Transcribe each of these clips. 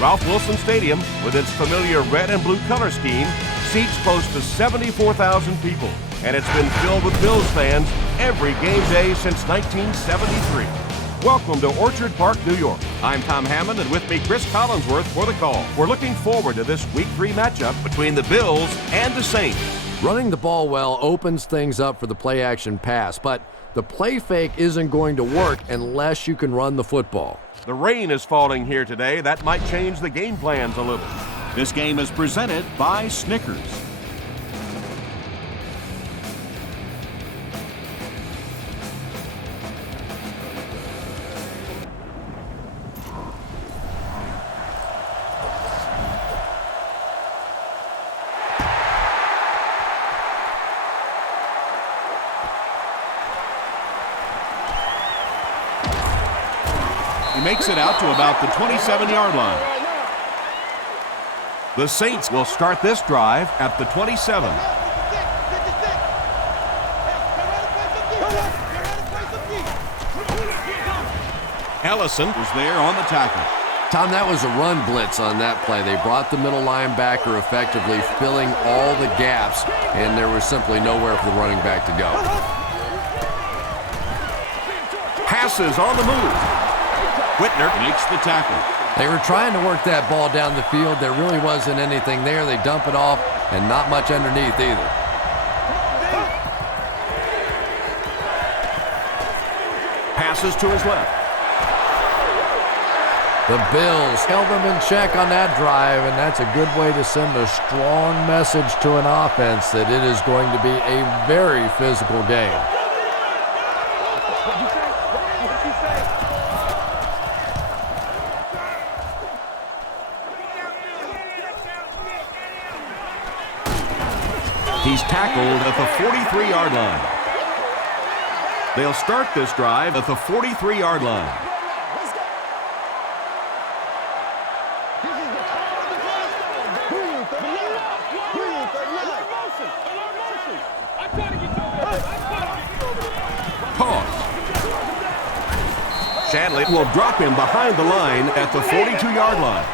Ralph Wilson Stadium, with its familiar red and blue color scheme, seats close to 74,000 people, and it's been filled with Bills fans every game day since 1973. Welcome to Orchard Park, New York. I'm Tom Hammond, and with me, Chris Collinsworth for the call. We're looking forward to this Week 3 matchup between the Bills and the Saints. Running the ball well opens things up for the play-action pass, but the play fake isn't going to work unless you can run the football. The rain is falling here today. That might change the game plans a little. This game is presented by Snickers. He makes it out to about the 27-yard line. The Saints will start this drive at the 27. Ellison was there on the tackle. Tom, that was a run blitz on that play. They brought the middle linebacker effectively filling all the gaps, and there was simply nowhere for the running back to go. Passes on the move. Whitner makes the tackle. They were trying to work that ball down the field. There really wasn't anything there. They dump it off, and not much underneath either. Passes to his left. The Bills held them in check on that drive, and that's a good way to send a strong message to an offense that it is going to be a very physical game. He's tackled at the 43-yard line. They'll start this drive at the 43-yard line. Pause. Shanley will drop him behind the line at the 42-yard line.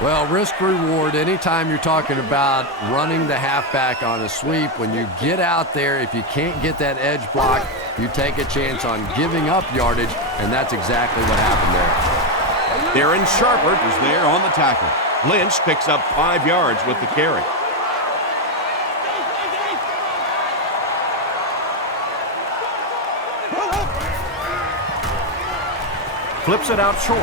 Well, risk-reward, anytime you're talking about running the halfback on a sweep, when you get out there, if you can't get that edge block, you take a chance on giving up yardage, and that's exactly what happened there. Darren Sharper is there on the tackle. Lynch picks up 5 yards with the carry. Flips it out short.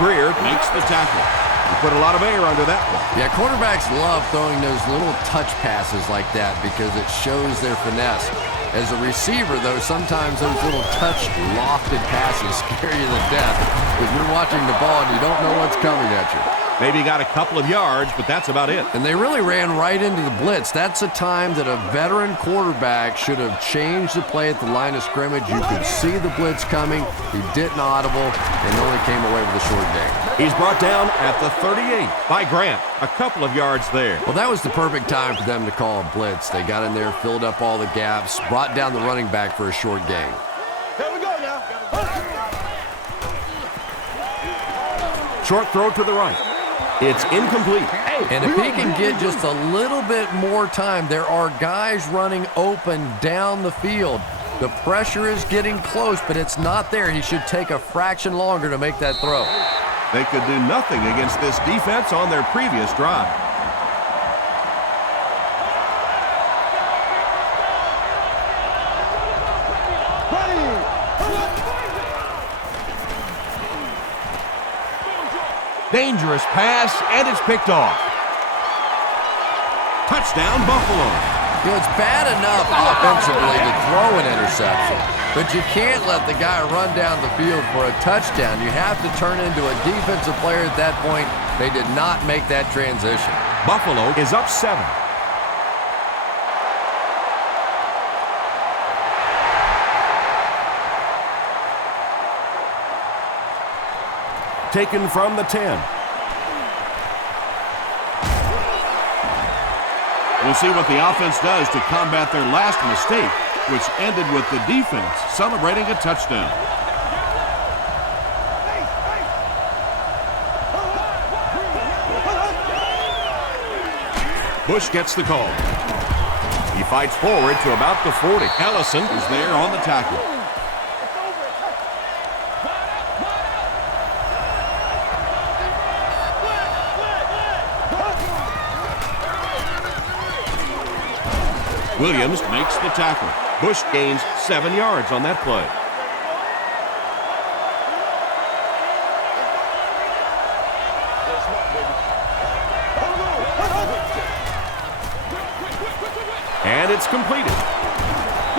Greer makes the tackle. You put a lot of air under that one. Yeah, quarterbacks love throwing those little touch passes like that because it shows their finesse. As a receiver, though, sometimes those little touch lofted passes scare you to death if you're watching the ball and you don't know what's coming at you. Maybe got a couple of yards, but that's about it. And they really ran right into the blitz. That's a time that a veteran quarterback should have changed the play at the line of scrimmage. You could see the blitz coming. He didn't audible and only came away with a short gain. He's brought down at the 38 by Grant. A couple of yards there. Well, that was the perfect time for them to call a blitz. They got in there, filled up all the gaps, brought down the running back for a short gain. Here we go now. Short throw to the right. It's incomplete. And if he can get just a little bit more time, there are guys running open down the field. The pressure is getting close, but it's not there. He should take a fraction longer to make that throw. They could do nothing against this defense on their previous drive. Dangerous pass, and it's picked off. Touchdown, Buffalo. You know, it's bad enough offensively to throw an interception, but you can't let the guy run down the field for a touchdown. You have to turn into a defensive player at that point. They did not make that transition. Buffalo is up 7. Taken from the 10. We'll see what the offense does to combat their last mistake, which ended with the defense celebrating a touchdown. Bush gets the call. He fights forward to about the 40. Ellison is there on the tackle. Williams makes the tackle. Bush gains 7 yards on that play. And it's completed.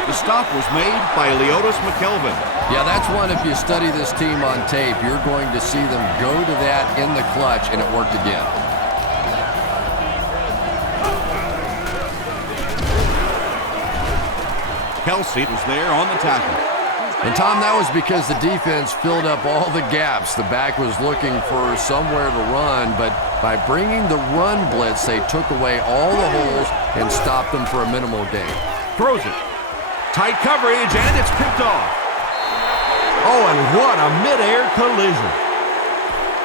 The stop was made by Leotis McKelvin. Yeah, that's one, if you study this team on tape, you're going to see them go to that in the clutch, and it worked again. Kelsey was there on the tackle. And, Tom, that was because the defense filled up all the gaps. The back was looking for somewhere to run, but by bringing the run blitz, they took away all the holes and stopped them for a minimal gain. Throws it. Tight coverage, and it's picked off. Oh, and what a mid-air collision.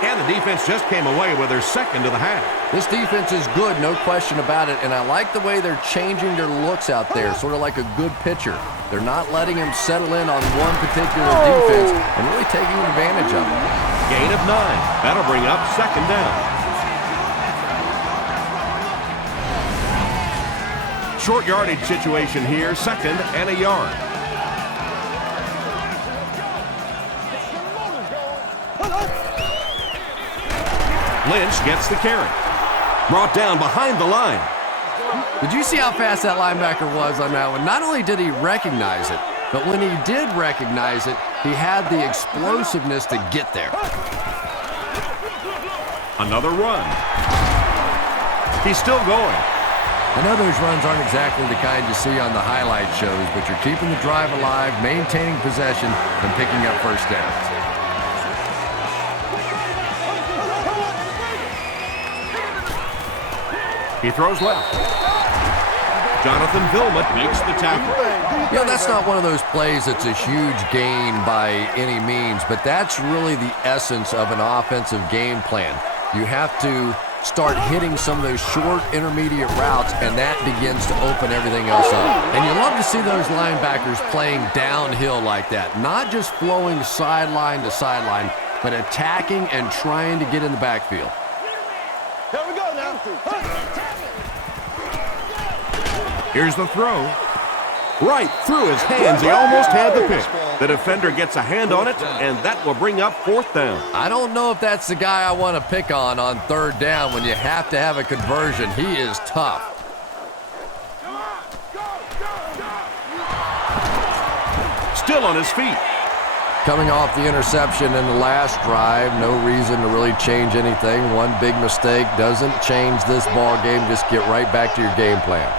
And the defense just came away with their second of the half. This defense is good, no question about it, and I like the way they're changing their looks out there, sort of like a good pitcher. They're not letting him settle in on one particular defense and really taking advantage of it. Gain of 9. That'll bring up second down. Short yardage situation here, second and a yard. Lynch gets the carry. Brought down behind the line. Did you see how fast that linebacker was on that one? Not only did he recognize it, but when he did recognize it, he had the explosiveness to get there. Another run. He's still going. I know those runs aren't exactly the kind you see on the highlight shows, but you're keeping the drive alive, maintaining possession, and picking up first downs. He throws left. Jonathan Vilmot makes the tackle. You know, that's not one of those plays that's a huge gain by any means, but that's really the essence of an offensive game plan. You have to start hitting some of those short intermediate routes, and that begins to open everything else up. And you love to see those linebackers playing downhill like that, not just flowing sideline to sideline, but attacking and trying to get in the backfield. Here we go now. Here's the throw. Right through his hands. He almost had the pick. The defender gets a hand on it, and that will bring up fourth down. I don't know if that's the guy I want to pick on third down when you have to have a conversion. He is tough. Still on his feet. Coming off the interception in the last drive, no reason to really change anything. One big mistake doesn't change this ball game. Just get right back to your game plan.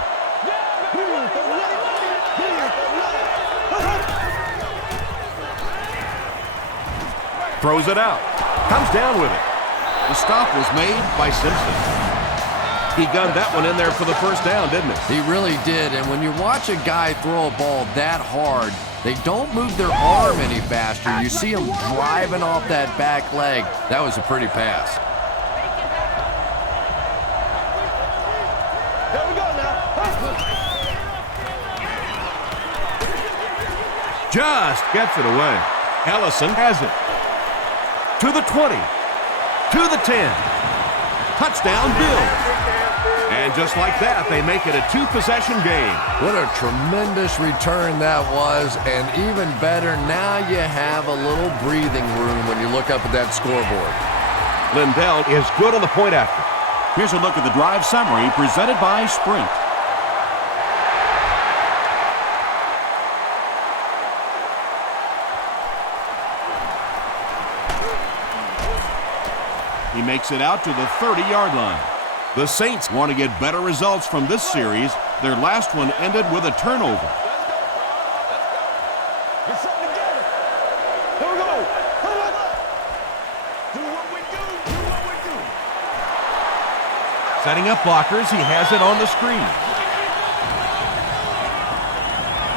Throws it out. Comes down with it. The stop was made by Simpson. He gunned that one in there for the first down, didn't he? He really did, and when you watch a guy throw a ball that hard, they don't move their arm any faster. You see him driving off that back leg. That was a pretty pass. Here we go now. Just gets it away. Ellison Has it. To the 20. To the 10. Touchdown, Bill. And just like that, they make it a two-possession game. What a tremendous return that was, and even better, now you have a little breathing room when you look up at that scoreboard. Lindell is good on the point after. Here's a look at the drive summary presented by Sprint. He makes it out to the 30-yard line. The Saints want to get better results from this series. Their last one ended with a turnover. Get something together. Here we go. Do what we do. Do what we do. Setting up blockers, he has it on the screen.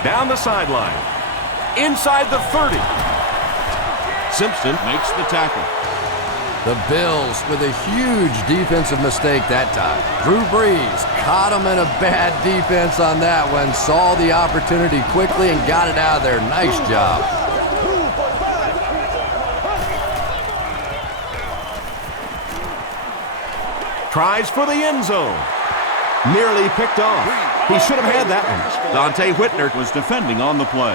Down the sideline. Inside the 30. Simpson makes the tackle. The Bills with a huge defensive mistake that time. Drew Brees caught him in a bad defense on that one, saw the opportunity quickly and got it out of there. Nice job. Tries for the end zone. Nearly picked off. He should have had that one. Dante Whitner Was defending on the play.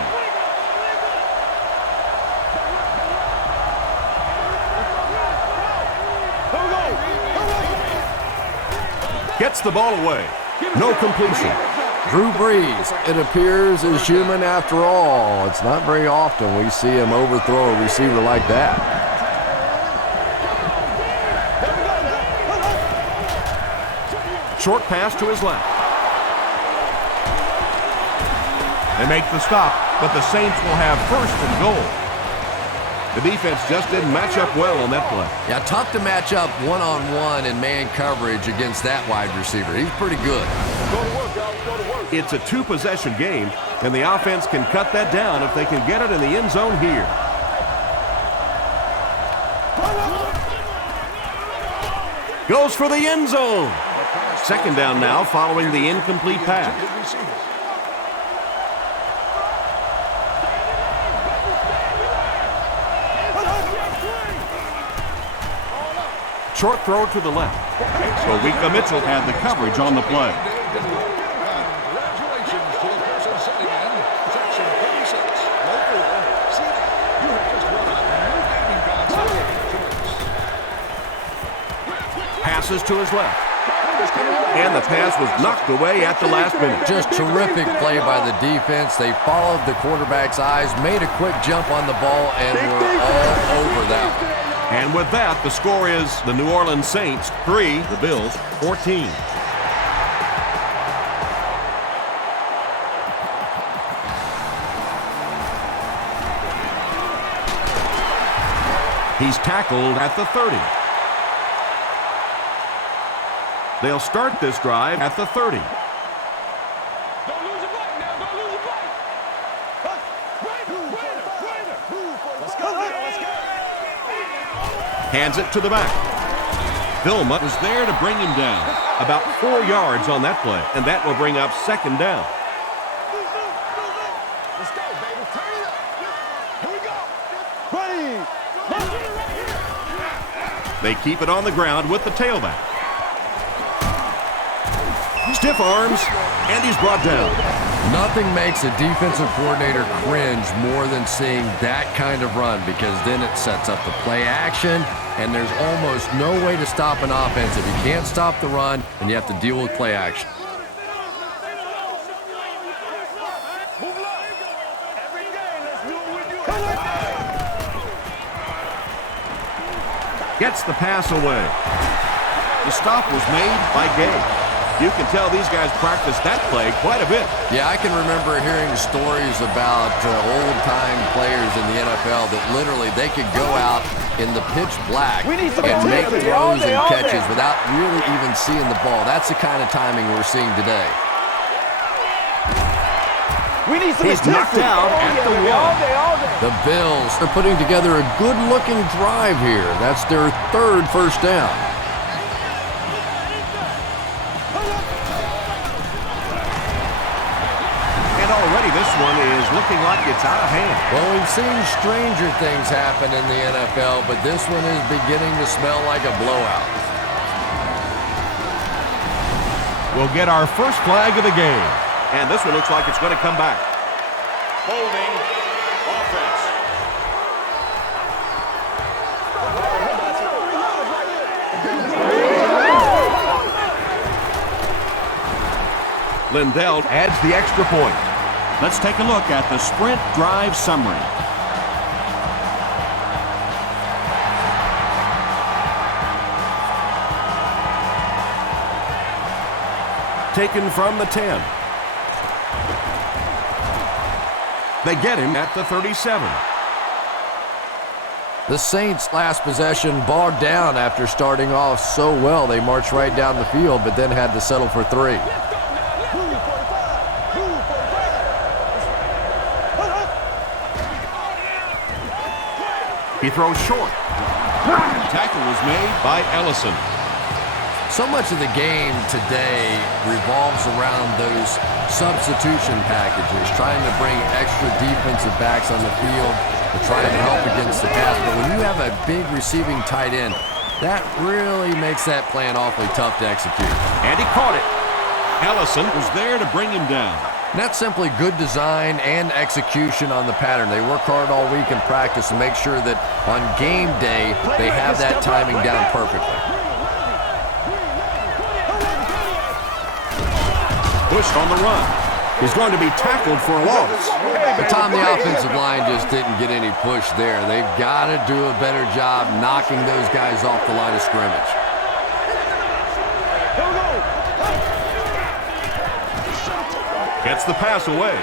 gets the ball away. No completion. Drew Brees, it appears, is human after all. It's not very often we see him overthrow a receiver like that. Short pass to his left. They make the stop, but the Saints will have first and goal. The defense just didn't match up well on that play. Yeah, tough to match up one-on-one in man coverage against that wide receiver. He's pretty good. Go to work, guys. Go to work. It's a two-possession game, and the offense can cut that down if they can get it in the end zone here. Goes for the end zone. Second down now following the incomplete pass. Short throw to the left. So Wika Mitchell Had the coverage on the play. Congratulations to the person sitting in section 36. Local seating. You have just won a new gaming console. passes to his left. And the pass was knocked away at the last minute. Just terrific play by the defense. They followed the quarterback's eyes, made a quick jump on the ball, and were all over that one. And with that, the score is the New Orleans Saints 3, the Bills 14. He's tackled at the 30. They'll start this drive at the 30. Don't lose your bike now. Don't lose your bike. Let's go. Let's go. Hands it to the back. Vilma Was there to bring him down. about 4 yards on that play, and that will bring up second down. Let's go, baby. Turn it up. Here we go. Ready. They keep it on the ground with the tailback. Stiff arms, and he's brought down. Nothing makes a defensive coordinator cringe more than seeing that kind of run, because then it sets up the play action, and there's almost no way to stop an offense if you can't stop the run and you have to deal with play action. Every day, let's do what we do. Gets the pass away. The stop was made by Gay. You can tell these guys practice that play quite a bit. Yeah, I can remember hearing stories about old-time players in the NFL that literally they could go out in the pitch black We need some and make activity. throws and All day. catches without really even seeing the ball. That's the kind of timing we're seeing today. We need some He's knocked out at the all one. day, all day. The Bills are putting together a good-looking drive here. That's their third first down. And already this one is looking like it's out of hand. Well, we've seen stranger things happen in the NFL, but this one is beginning to smell like a blowout. We'll get our first flag of the game. And this one looks like it's going to come back. Holding offense. Lindell adds the extra point. Let's take a look at the sprint drive summary. Taken from the 10. They get him at the 37. The Saints' last possession bogged down after starting off so well. They marched right down the field, but then had to settle for 3. He throws short. Tackle was made by Ellison. So much of the game today revolves around those substitution packages, trying to bring extra defensive backs on the field to try and help against the pass. But when you have a big receiving tight end, that really makes that plan awfully tough to execute. And he caught it. Ellison was there to bring him down. And that's simply good design and execution on the pattern. They work hard all week in practice to make sure that on game day they have that timing down perfectly. Bush on the run. He's going to be tackled for a loss. But Tom, the offensive line just didn't get any push there. They've got to do a better job knocking those guys off the line of scrimmage. Gets the pass away.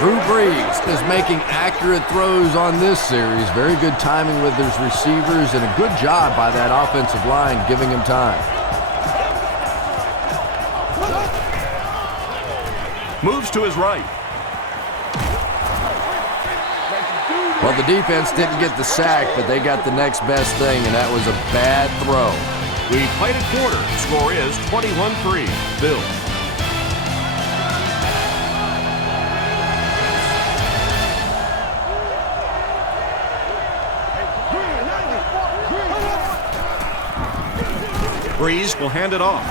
Drew Brees is making accurate throws on this series. Very good timing with his receivers and a good job by that offensive line giving him time. Moves to his right. Well, the defense didn't get the sack, but they got the next best thing, and that was a bad throw. We played a quarter. Score is 21-3. Bills. Brees will hand it off.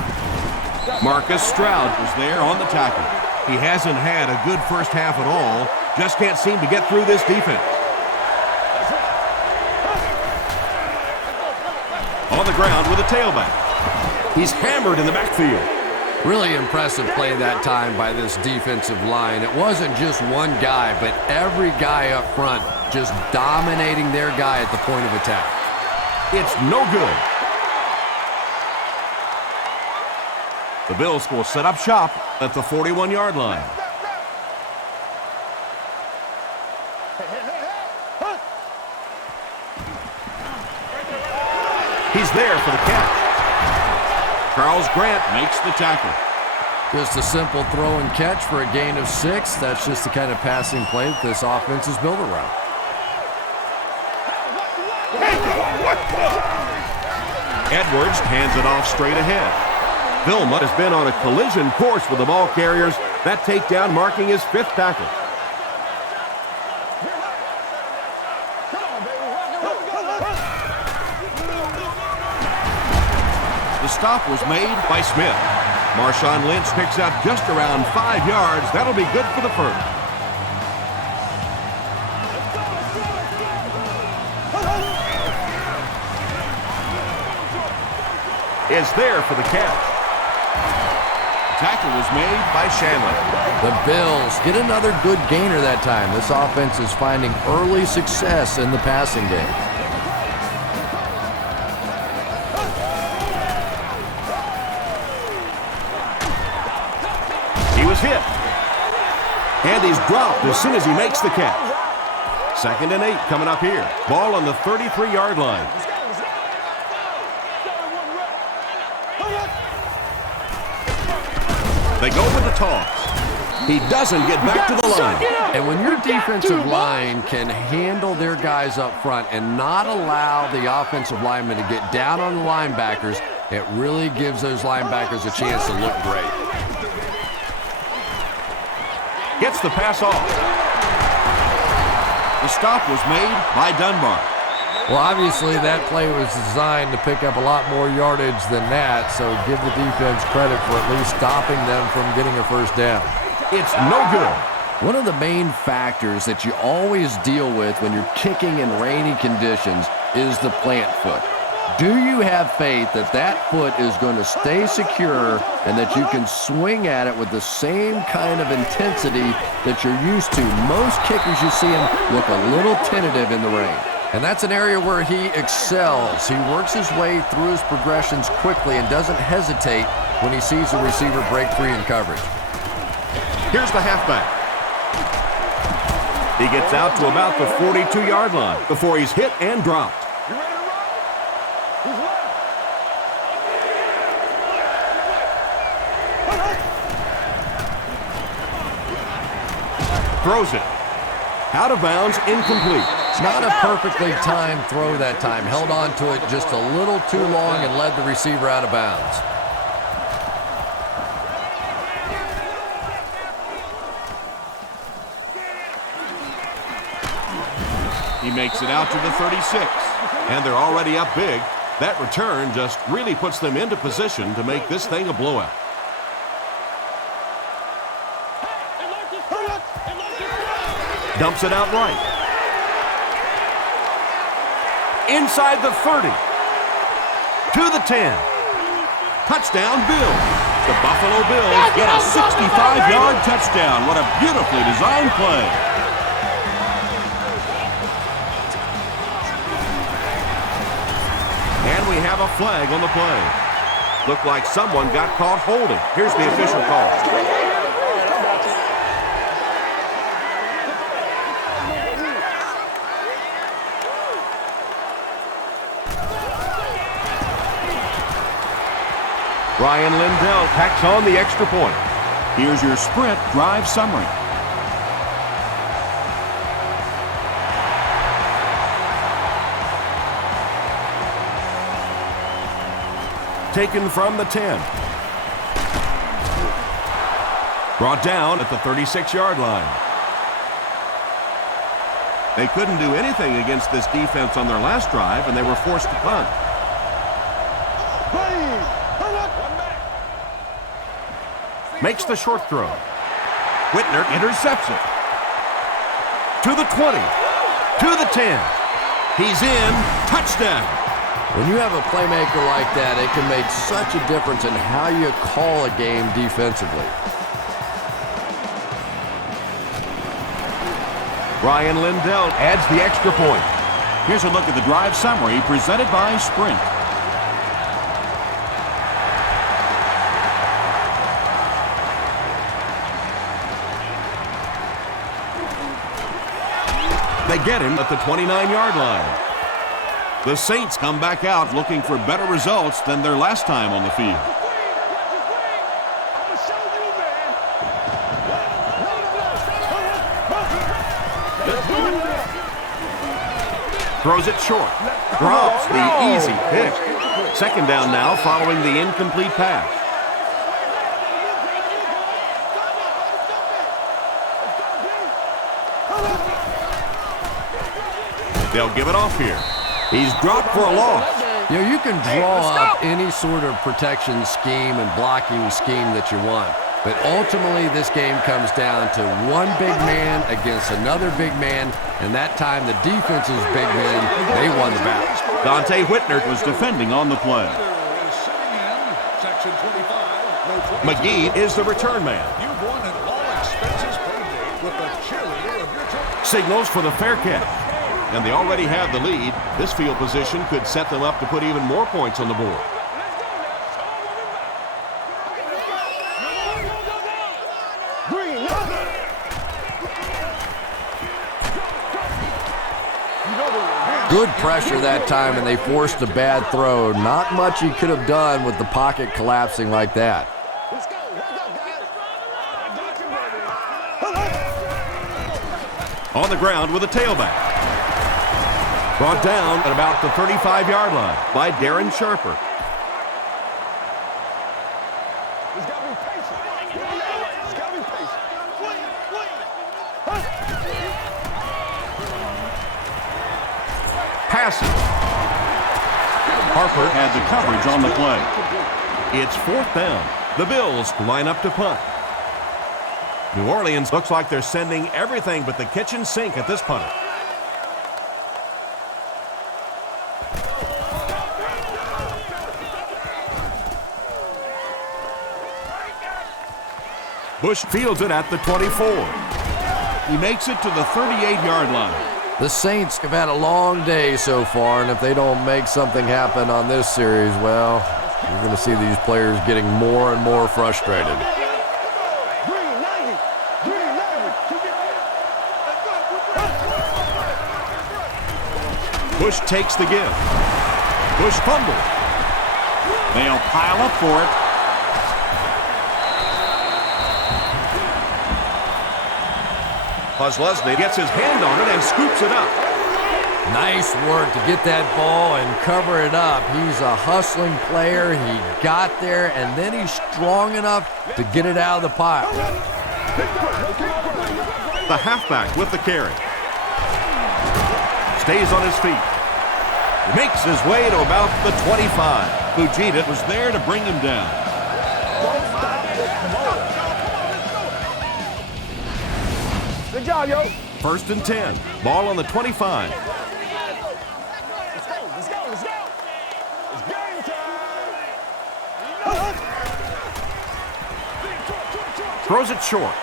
Marcus Stroud was there on the tackle. He hasn't had a good first half at all. Just can't seem to get through this defense. On the ground with a tailback. He's hammered in the backfield. Really impressive play that time by this defensive line. It wasn't just one guy, but every guy up front just dominating their guy at the point of attack. It's no good. The Bills will set up shop at the 41-yard line. He's there for the catch. Charles Grant makes the tackle. Just a simple throw and catch for a gain of 6. That's just the kind of passing play that this offense is built around. Edwards hands it off straight ahead. Vilma has been on a collision course with the ball carriers. That takedown marking his 5th tackle. The stop was made by Smith. Marshawn Lynch picks up just around 5 yards. That'll be good for the first. Is there for the catch. Tackle was made by Shanley. The Bills get another good gainer that time. This offense is finding early success in the passing game. He was hit. And he's dropped as soon as he makes the catch. 2nd and 8 coming up here. Ball on the 33-yard line. They go with the toss. He doesn't get back to the line. And when your defensive line can handle their guys up front and not allow the offensive linemen to get down on the linebackers, it really gives those linebackers a chance to look great. Gets the pass off. The stop was made by Dunbar. Well, obviously that play was designed to pick up a lot more yardage than that, so give the defense credit for at least stopping them from getting a first down. It's no good. One of the main factors that you always deal with when you're kicking in rainy conditions is the plant foot. Do you have faith that that foot is going to stay secure and that you can swing at it with the same kind of intensity that you're used to? Most kickers you see them look a little tentative in the rain. And that's an area where he excels. He works his way through his progressions quickly and doesn't hesitate when he sees a receiver break free in coverage. Here's the halfback. He gets out to about the 42-yard line before he's hit and dropped. Throws it. Out of bounds, incomplete. Not a perfectly timed throw that time. Held on to it just a little too long and led the receiver out of bounds. He makes it out to the 36. And they're already up big. That return just really puts them into position to make this thing a blowout. Dumps it out right. Inside the 30. To the 10. Touchdown, Bills. The Buffalo Bills get a 65-yard touchdown. What a beautifully designed play. And we have a flag on the play. Looked like someone got caught holding. Here's the official call. Ryan Lindell tacks on the extra point. Here's your sprint drive summary. Taken from the 10. Brought down at the 36-yard line. They couldn't do anything against this defense on their last drive, and they were forced to punt. Makes the short throw. Whitner intercepts it. To the 20. To the 10. He's in. Touchdown. When you have a playmaker like that, it can make such a difference in how you call a game defensively. Ryan Lindell adds the extra point. Here's a look at the drive summary presented by Sprint. They get him at the 29-yard line. The Saints come back out looking for better results than their last time on the field. Throws it short. Drops the easy pick. Second down now following the incomplete pass. They'll give it off here. He's dropped for a loss. You know, you can draw up any sort of protection scheme and blocking scheme that you want. But ultimately, this game comes down to one big man against another big man. And that time, the defense's big men, they won the battle. Dante Whitner was defending on the play. McGee is the return man. You've won an all-expenses paid day with the cheerleader of your team. Signals for the fair catch. And they already have the lead. This field position could set them up to put even more points on the board. Good pressure that time, and they forced a bad throw. Not much he could have done with the pocket collapsing like that. On the ground with a tailback. Brought down at about the 35-yard line by Darren Sharper. Passing. Harper had the coverage on the play. It's fourth down. The Bills line up to punt. New Orleans looks like they're sending everything but the kitchen sink at this punter. Bush fields it at the 24. He makes it to the 38-yard line. The Saints have had a long day so far, and if they don't make something happen on this series, well, you're going to see these players getting more and more frustrated. Bush takes the give. Bush fumbles. They'll pile up for it. Polamalu gets his hand on it and scoops it up. Nice work to get that ball and cover it up. He's a hustling player. He got there, and then he's strong enough to get it out of the pile. The halfback with the carry. Stays on his feet. He makes his way to about the 25. Fujita was there to bring him down. Good job, yo. 1st and 10. Ball on the 25. Let's go. It's game time. Throws it short.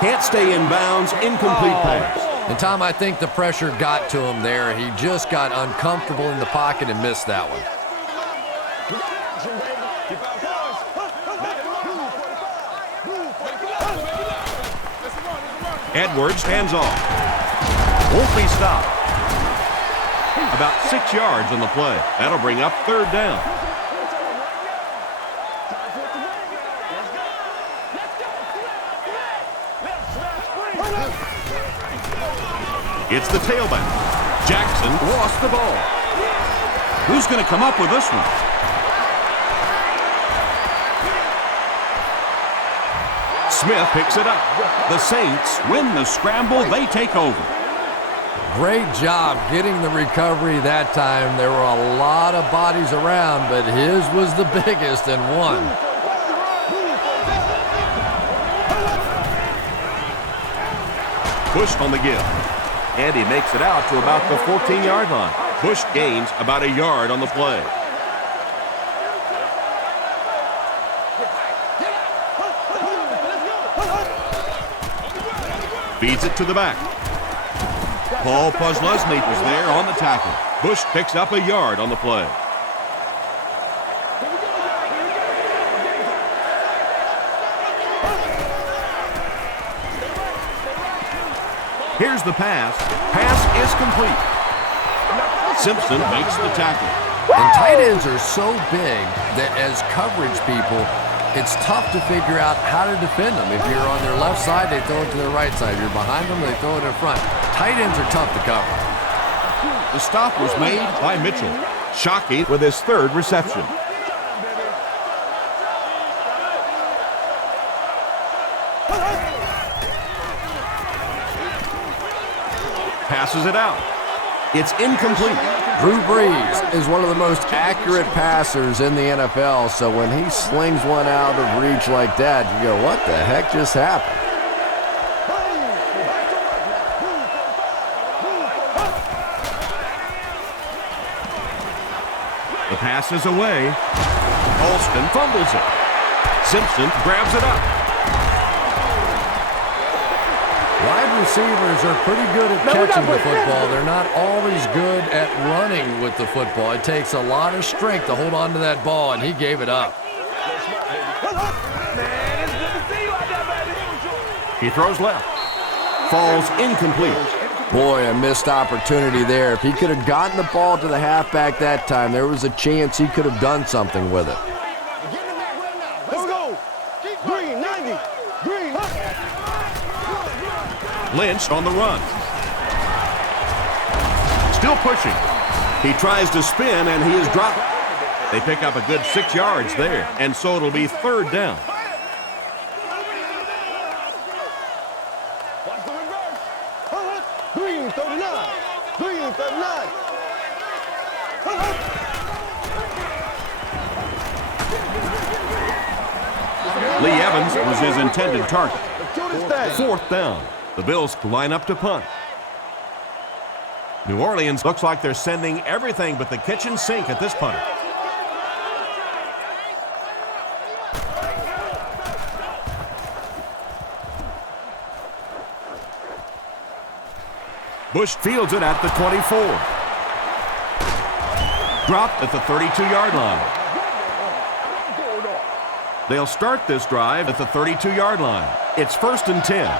Can't stay in bounds. Incomplete pass. And, Tom, I think the pressure got to him there. He just got uncomfortable in the pocket and missed that one. Edwards hands off. Won't be stopped. About 6 yards on the play. That'll bring up 3rd down. It's the tailback. Jackson lost the ball. Who's going to come up with this one? Smith picks it up. The Saints win the scramble. They take over. Great job getting the recovery that time. There were a lot of bodies around, but his was the biggest and won. Bush on the give. And he makes it out to about the 14-yard line. Bush gains about a yard on the play. Feeds it to the back. Polamalu was there on the tackle. Bush picks up a yard on the play. Here's the pass. Pass is complete. Simpson makes the tackle. And tight ends are so big that as coverage people, it's tough to figure out how to defend them. If you're on their left side, they throw it to their right side. If you're behind them, they throw it in front. Tight ends are tough to cover. The stop was made by Mitchell. Shockey with his 3rd reception. Passes it out. It's incomplete. Drew Brees is one of the most accurate passers in the NFL, so when he slings one out of reach like that, you go, what the heck just happened? The pass is away. Alston fumbles it. Simpson grabs it up. Wide receivers are pretty good at catching the football. They're not always good at running with the football. It takes a lot of strength to hold on to that ball, and he gave it up. He throws left. Falls incomplete. Boy, a missed opportunity there. If he could have gotten the ball to the halfback that time, there was a chance he could have done something with it. Here we go. Green, 90. Green. Lynch on the run. Still pushing. He tries to spin, and he is dropped. They pick up a good 6 yards there, and so it'll be 3rd down. Watch the reverse. Green, 39. Green, 39. Lee Evans was his intended target. Let's do this thing. 4th down. The Bills line up to punt. New Orleans looks like they're sending everything but the kitchen sink at this punter. Bush fields it at the 24. Dropped at the 32-yard line. They'll start this drive at the 32-yard line. It's 1st and 10.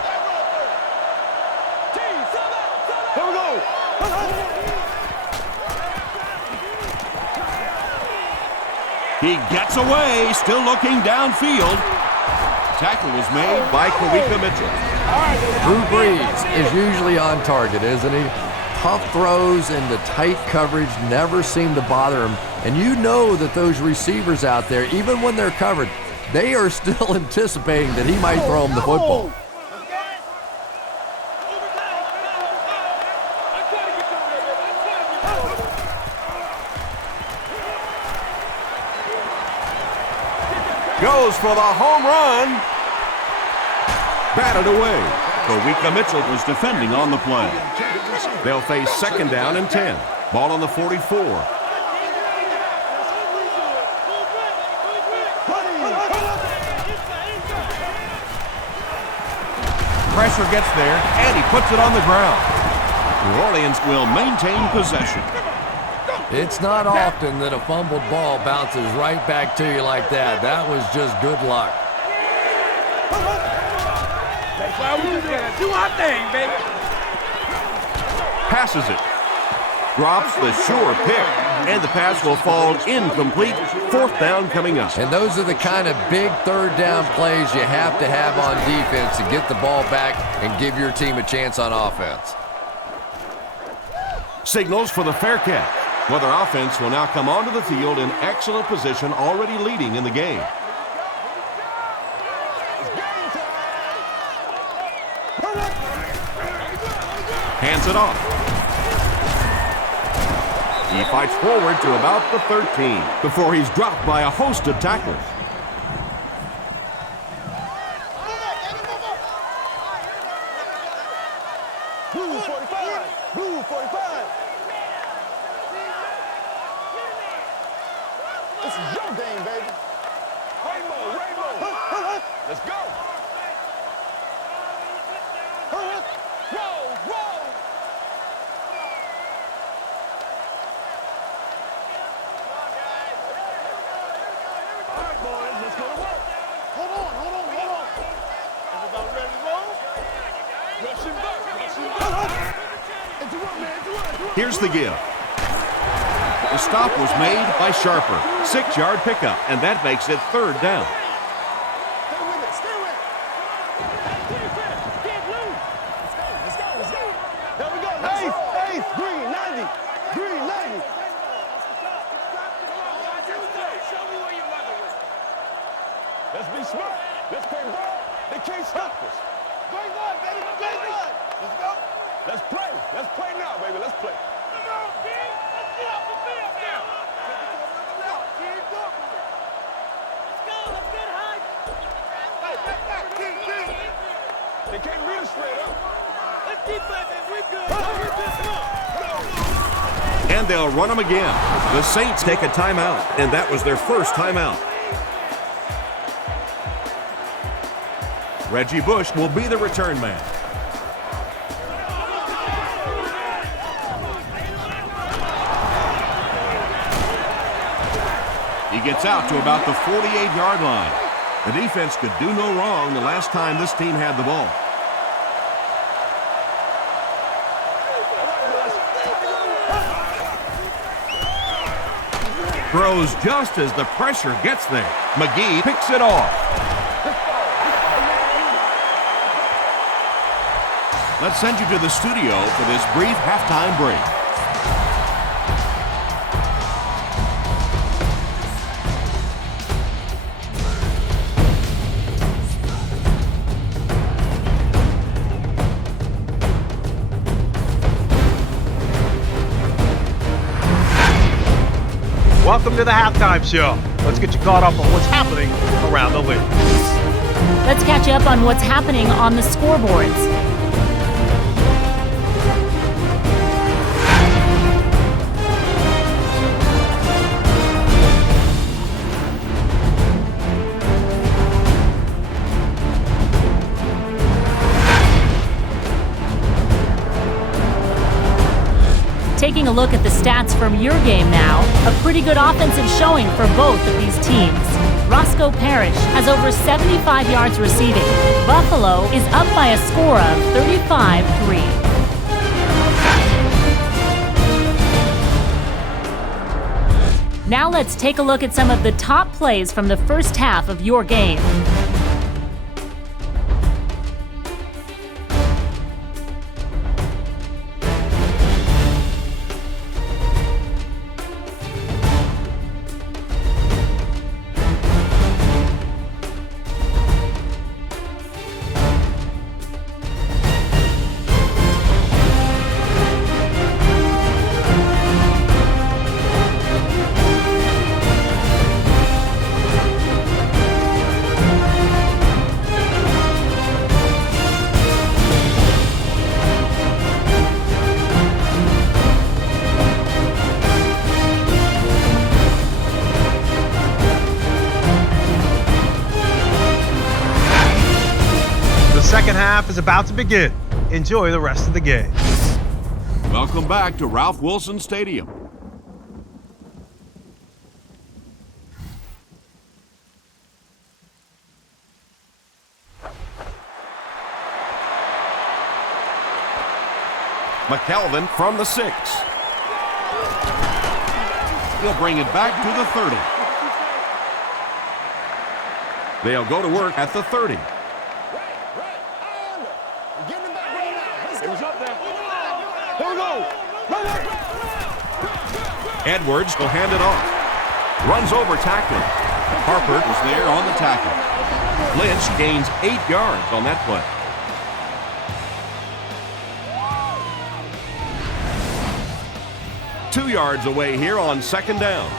Here we go. He gets away, still looking downfield. Tackle was made by Kawika Mitchell. Drew Brees is usually on target, isn't he? Tough throws into tight coverage never seem to bother him. And you know that those receivers out there, even when they're covered, they are still anticipating that he might throw him the football. Goes for the home run. Batted away. Kawika Mitchell was defending on the play. They'll face second down and 10. Ball on the 44. Pressure gets there, and he puts it on the ground. New Orleans will maintain possession. It's not often that a fumbled ball bounces right back to you like that. That was just good luck. That's why we do our thing, baby. Passes it. Drops the sure pick, and the pass will fall incomplete. Fourth down coming up. And those are the kind of big third down plays you have to have on defense to get the ball back and give your team a chance on offense. Signals for the fair catch. Well, their offense will now come onto the field in excellent position, already leading in the game. Hands it off. He fights forward to about the 13 before he's dropped by a host of tacklers. Blue 45. Blue 45. This is your game, baby. Rainbow, rainbow. Let's go. Roll, roll. All right, boys, let's go to work. Hold on. Everybody ready to roll? Rushing back. Interrupt, man, interrupt. Here's the give. The stop was made by Sharper. 6-yard pickup, and that makes it third down. Stay with it, stay with it. Let's go. There we go. Ace, green, 90. Green, 90. Let's be smart. Let's play ball. They can't stop us. Play one, baby. Play one. Let's go. Let's play. Let's play now, baby. Let's play. Come on, kid. Let's get off the field now. Let's go. Let's get high. Hey, back. Kid. They can't beat us straight up. Let's keep playing. We good. And they'll run them again. The Saints take a timeout, and that was their first timeout. Reggie Bush will be the return man. He gets out to about the 48-yard line. The defense could do no wrong the last time this team had the ball. Throws just as the pressure gets there. McGee picks it off. Let's send you to the studio for this brief halftime break. Welcome to the halftime show. Let's get you caught up on what's happening around the league. Let's catch you up on what's happening on the scoreboards. Taking a look at the stats from your game now, a pretty good offensive showing for both of these teams. Roscoe Parrish has over 75 yards receiving. Buffalo is up by a score of 35-3. Now let's take a look at some of the top plays from the first half of your game. half is about to begin. Enjoy the rest of the game. Welcome back to Ralph Wilson Stadium. McKelvin from the 6. He'll bring it back to the 30. They'll go to work at the 30. Edwards will hand it off. Runs over tackling. Harper Was there on the tackle. Lynch gains 8 yards on that play. Two yards away here on second down.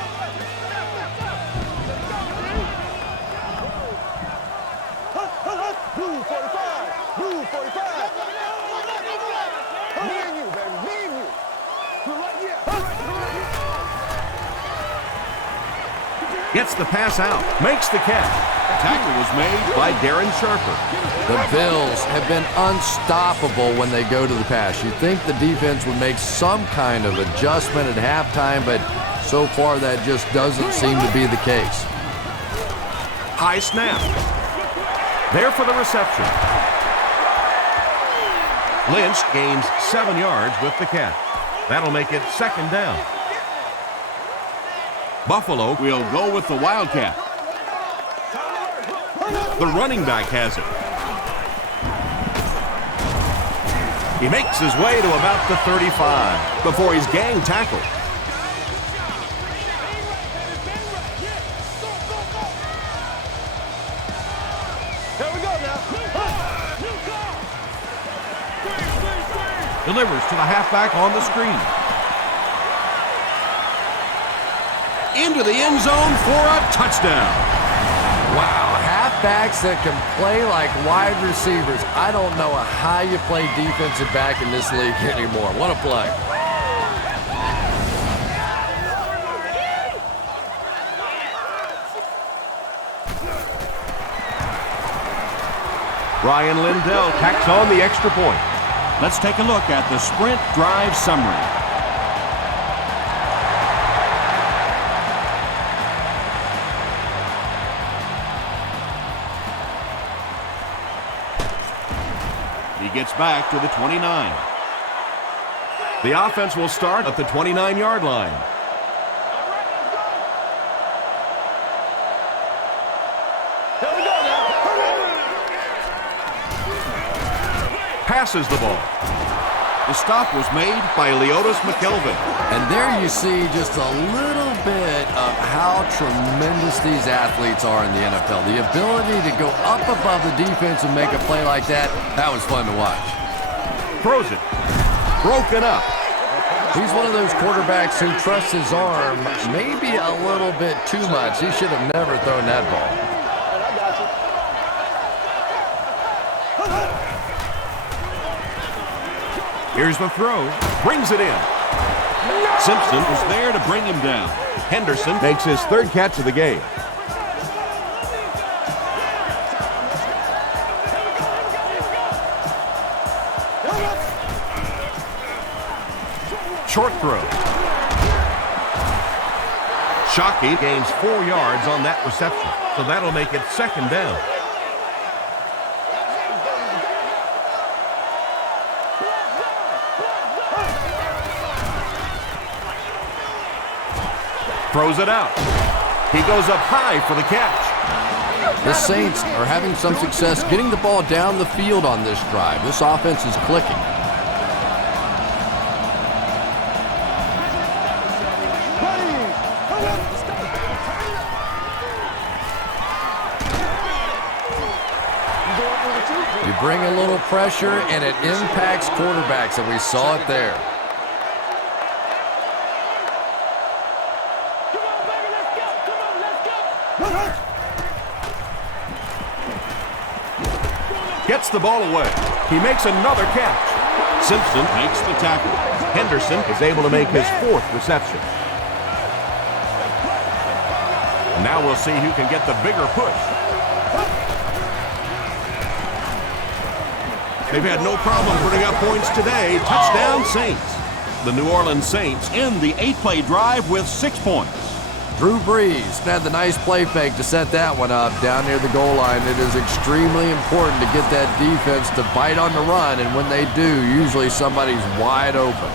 Blue 45. Blue 45. Me and you, baby. Me and you. Right here. Gets the pass out. Makes the catch. Tackle was made By Darren Sharper. The Bills have been unstoppable when they go to the pass. You'd think the defense would make some kind of adjustment at halftime, but so far that just doesn't seem to be the case. High snap. There for the reception. Lynch gains 7 yards with the catch. That'll make it second down. Buffalo will go with the Wildcat. The running back has it. He makes his way to about the 35 before he's gang tackled. Here we go now. Delivers to the halfback on the screen. Into the end zone for a touchdown. Wow, halfbacks that can play like wide receivers. I don't know how you play defensive back in this league anymore. What a play. Ryan Lindell tacks on the extra point. Let's take a look at the sprint drive summary. He gets back to the 29. The offense will start at the 29-yard line. Passes the ball. The stop was made by Leotis McKelvin. And there you see just a little bit of how tremendous these athletes are in the NFL. The ability to go up above the defense and make a play like that, that was fun to watch. Throws it. Broken up. He's one of those quarterbacks who trusts his arm maybe a little bit too much. He should have never thrown that ball. Here's the throw. Brings it in. Simpson was there to bring him down. Henderson makes his third catch of the game. Short throw. Shockey gains 4 yards on that reception, so that'll make it second down. Throws it out. He goes up high for the catch. The Saints are having some success getting the ball down the field on this drive. This offense is clicking. You bring a little pressure, and it impacts quarterbacks, and we saw it there. Gets the ball away. He makes another catch. Simpson makes the tackle. Henderson is able to make his 4th reception. And now we'll see who can get the bigger push. They've had no problem putting up points today. Touchdown, Saints. The New Orleans Saints end the 8-play drive with 6 points. Drew Brees had the nice play fake to set that one up down near the goal line. It is extremely important to get that defense to bite on the run, and when they do, usually somebody's wide open.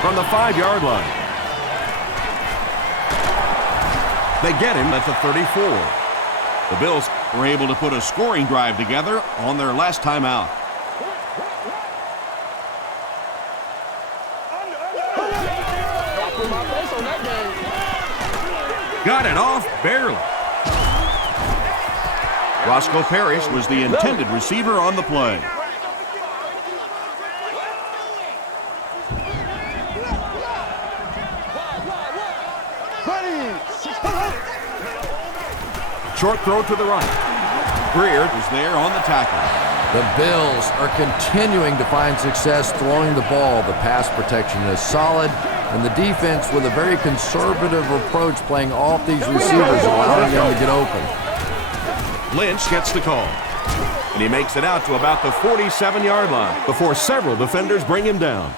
From the 5-yard line. They get him at the 34. The Bills were able to put a scoring drive together on their last time out. Got it off barely. Roscoe Parrish was the intended receiver on the play. Short throw to the right. Greer was there on the tackle. The Bills are continuing to find success throwing the ball. The pass protection is solid, and the defense with a very conservative approach playing off these receivers, allowing them to get open. Lynch gets the call. And he makes it out to about the 47-yard line before several defenders bring him down.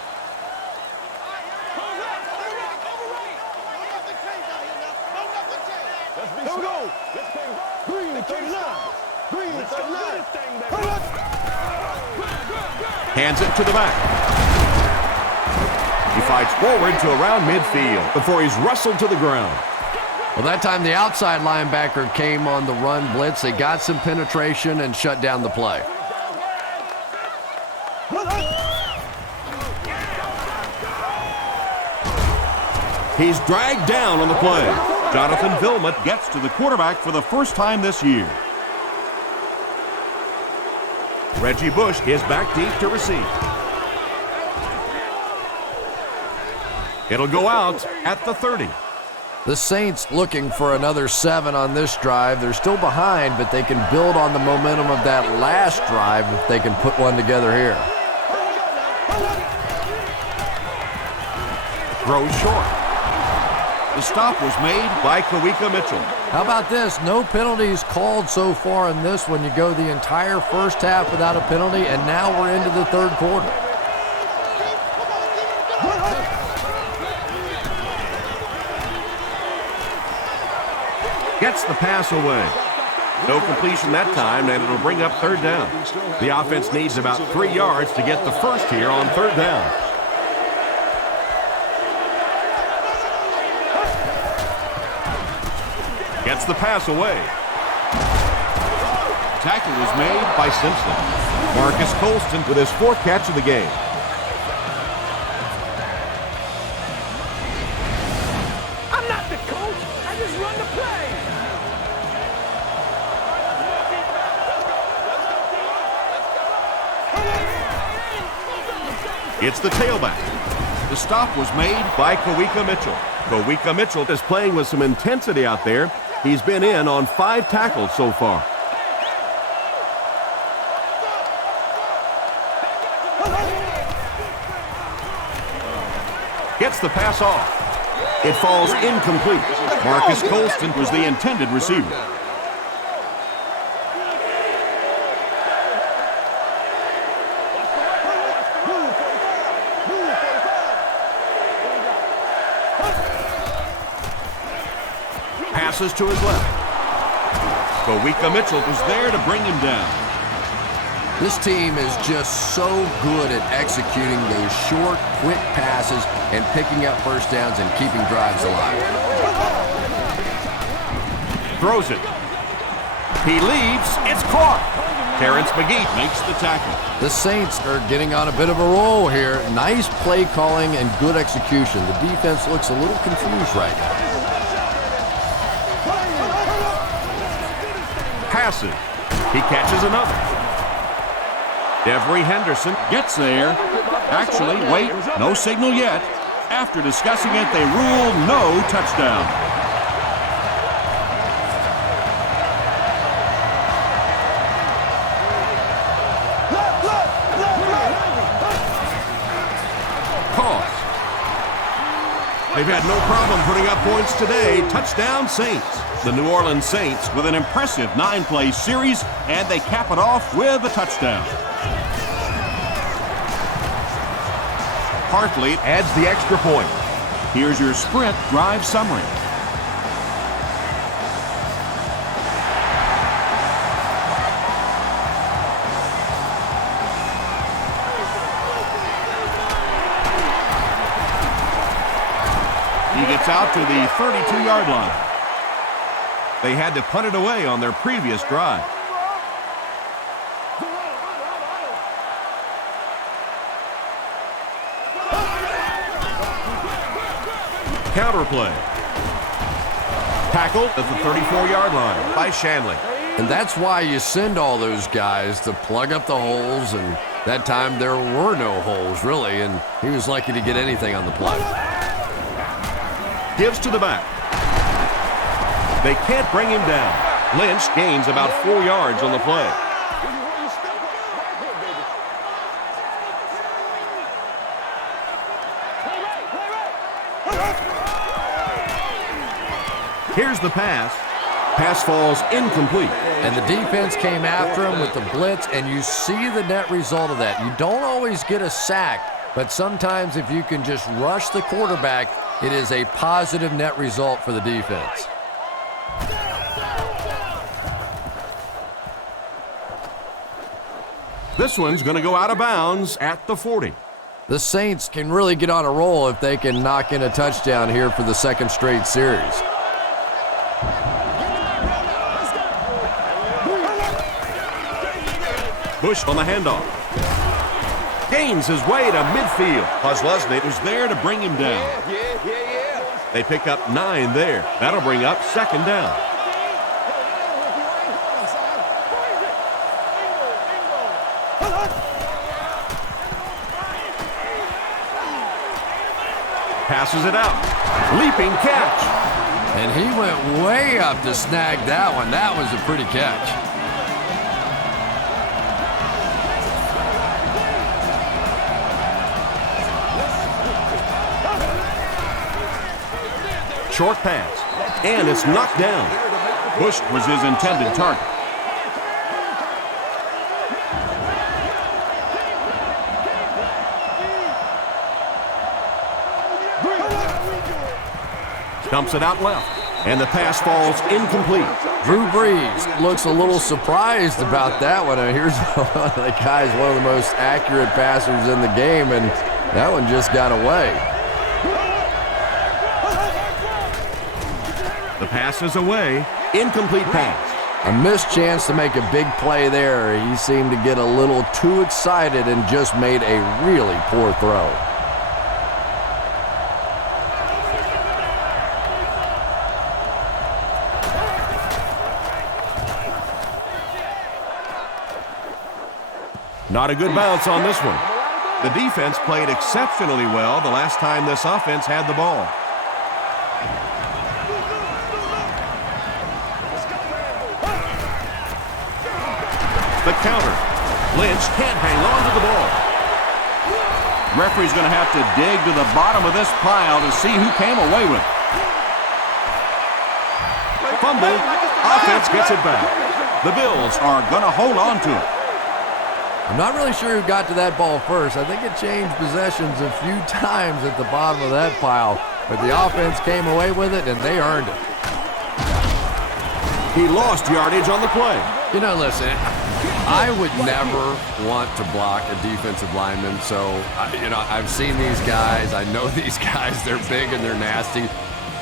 Hands it to the back. He fights forward to around midfield before he's wrestled to the ground. Well, that time the outside linebacker came on the run blitz. They got some penetration and shut down the play. He's dragged down on the play. Jonathan Vilmot gets to the quarterback for the first time this year. Reggie Bush is back deep to receive. It'll go out at the 30. The Saints looking for another 7 on this drive. They're still behind, but they can build on the momentum of that last drive if they can put one together here. Throws short. The stop was made by Kawika Mitchell. How about this? No penalties called so far in this one. You go the entire first half without a penalty, and now we're into the third quarter. Gets the pass away. No completion that time, and it'll bring up third down. The offense needs about 3 yards to get the first here on third down. Gets the pass away. Tackle was made by Simpson. Marcus Colston with his 4th catch of the game. I'm not the coach. I just run the play. It's the tailback. The stop was made By Kawika Mitchell. Kawika Mitchell is playing with some intensity out there. He's been in on 5 tackles so far. Gets the pass off. It falls incomplete. Marcus Colston was the intended receiver. Passes to his left. Kawika Mitchell was there to bring him down. This team is just so good at executing those short, quick passes and picking up first downs and keeping drives alive. Throws it. He leaves. It's caught. Terrence McGee Makes the tackle. The Saints are getting on a bit of a roll here. Nice play calling and good execution. The defense looks a little confused right now. passes. He catches another. Devery Henderson Gets there. Actually, wait, no signal yet. After discussing it, they rule no touchdown. Pause. They've had no problem putting up points today. Touchdown, Saints. The New Orleans Saints with an impressive 9-play series, and they cap it off with a touchdown. Hartley adds the extra point. Here's your sprint drive summary. He gets out to the 32-yard line. They had to punt it away on their previous drive. Counter play. Tackled at the 34-yard line by Shanley. And that's why you send all those guys to plug up the holes, and that time there were no holes, really, and he was lucky to get anything on the play. Gives to the back. They can't bring him down. Lynch gains about 4 yards on the play. Here's the pass. Pass falls incomplete. And the defense came after him with the blitz, and you see the net result of that. You don't always get a sack, but sometimes if you can just rush the quarterback, it is a positive net result for the defense. This one's going to go out of bounds at the 40. The Saints can really get on a roll if they can knock in a touchdown here for the second straight series. Bush on the handoff. Gains his way to midfield. Kozlesny was there to bring him down. They pick up 9 there. That'll bring up second down. Passes it out. Leaping catch. And he went way up to snag that one. That was a pretty catch. Short pass, and it's knocked down. Bush was his intended target. Dumps it out left, and the pass falls incomplete. Drew Brees looks a little surprised about that one. And here's one of the guys, one of the most accurate passers in the game, and that one just got away. The pass is away. Incomplete pass. A missed chance to make a big play there. He seemed to get a little too excited and just made a really poor throw. Not a good bounce on this one. The defense played exceptionally well the last time this offense had the ball. The counter. Lynch can't hang on to the ball. Referee's going to have to dig to the bottom of this pile to see who came away with it. Fumble. Offense gets it back. The Bills are going to hold on to it. I'm not really sure who got to that ball first. I think it changed possessions a few times at the bottom of that pile, but the offense came away with it, and they earned it. He lost yardage on the play. You know, listen, I would never want to block a defensive lineman, so, I've seen these guys. I know these guys. They're big and they're nasty,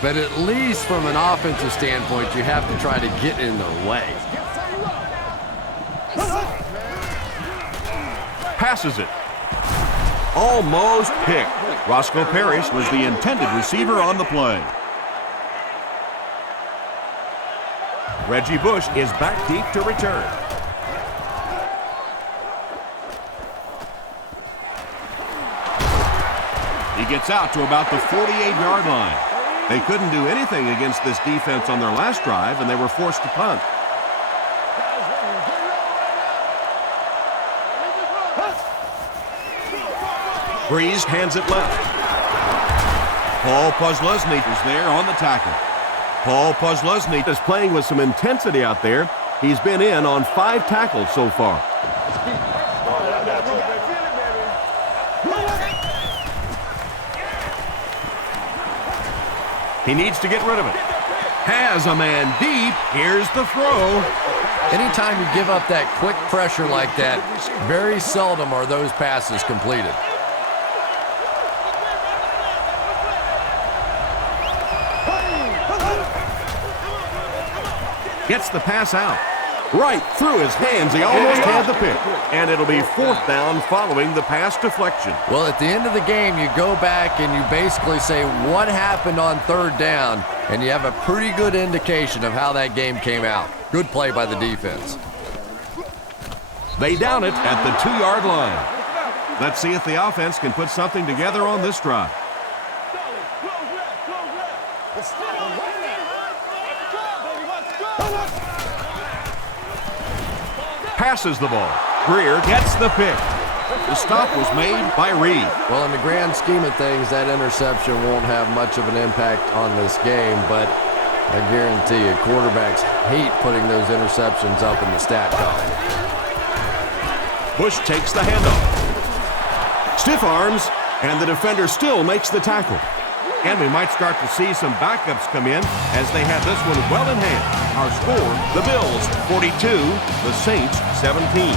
but at least from an offensive standpoint, you have to try to get in their way. Passes it. Almost picked. Roscoe Parrish was the intended receiver on the play. Reggie Bush is back deep to return. He gets out to about the 48-yard line. They couldn't do anything against this defense on their last drive, and they were forced to punt. Brees hands it left. Paul Polamalu is there on the tackle. Paul Polamalu Is playing with some intensity out there. He's been in on 5 tackles so far. He needs to get rid of it. Has a man deep. Here's the throw. Anytime you give up that quick pressure like that, very seldom are those passes completed. Gets the pass out. Right through his hands. He almost had the pick. And it'll be 4th down following the pass deflection. Well, at the end of the game, you go back and you basically say what happened on 3rd down, and you have a pretty good indication of how that game came out. Good play by the defense. They down it at the 2-yard line. Let's see if the offense can put something together on this drive. Passes the ball. Greer gets the pick. The stop was made by Reed. Well, in the grand scheme of things, that interception won't have much of an impact on this game, but I guarantee you, quarterbacks hate putting those interceptions up in the stat column. Bush takes the handoff. Stiff arms, and the defender still makes the tackle. And we might start to see some backups come in as they have this one well in hand. Our score, the Bills 42, the Saints 17.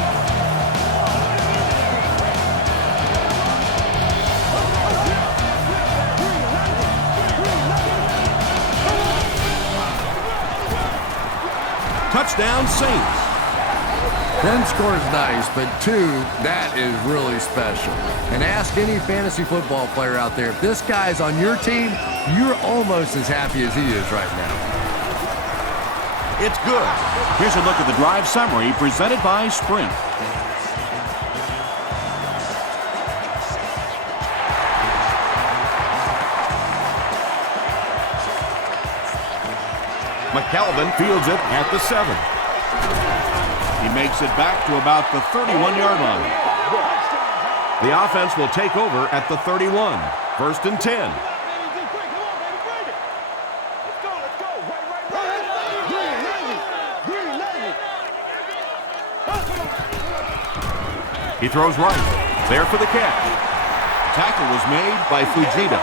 Touchdown Saints. 1 score is nice, but 2, that is really special. And ask any fantasy football player out there, if this guy's on your team, you're almost as happy as he is right now. It's good. Here's a look at the drive summary presented by Sprint. McKelvin fields it at the 7. He makes it back to about the 31-yard line. The offense will take over at the 31. 1st and 10. He throws right. There for the catch. Tackle was made by Fujita.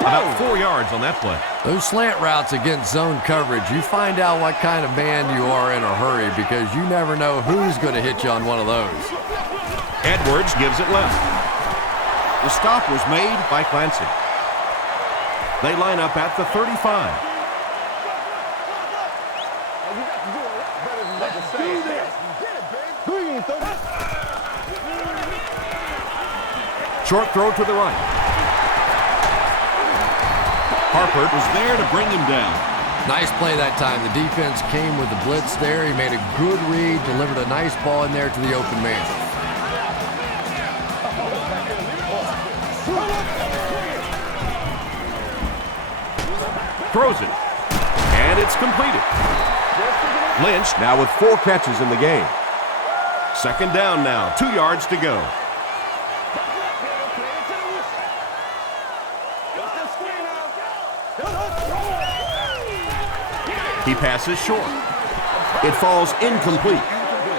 About 4 yards on that play. Those slant routes against zone coverage, you find out what kind of man you are in a hurry because you never know who's going to hit you on one of those. Edwards gives it left. The stop was made by Clancy. They line up at the 35. Short throw to the right. Harper was there to bring him down. Nice play that time. The defense came with the blitz there. He made a good read, delivered a nice ball in there to the open man. Throws it. And it's completed. Lynch now with 4 catches in the game. 2nd down now. 2 yards to go. He passes short. It falls incomplete.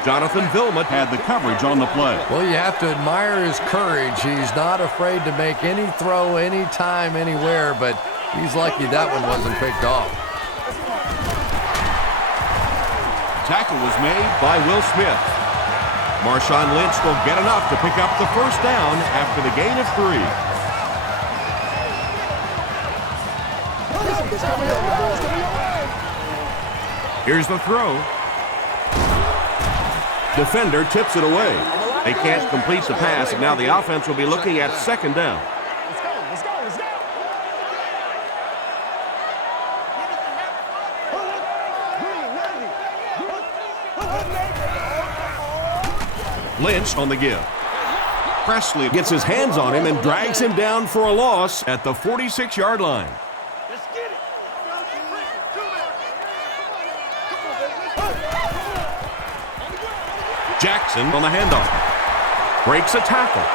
Jonathan Vilma had the coverage on the play. Well, you have to admire his courage. He's not afraid to make any throw, anytime, anywhere, but he's lucky that one wasn't picked off. Tackle was made by Will Smith. Marshawn Lynch will get enough to pick up the 1st down after the gain of 3. Here's the throw. Defender tips it away. They can't complete the pass, and now the offense will be looking at 2nd down. Lynch on the give. Presley gets his hands on him and drags him down for a loss at the 46-yard line. Jackson on the handoff. Breaks a tackle.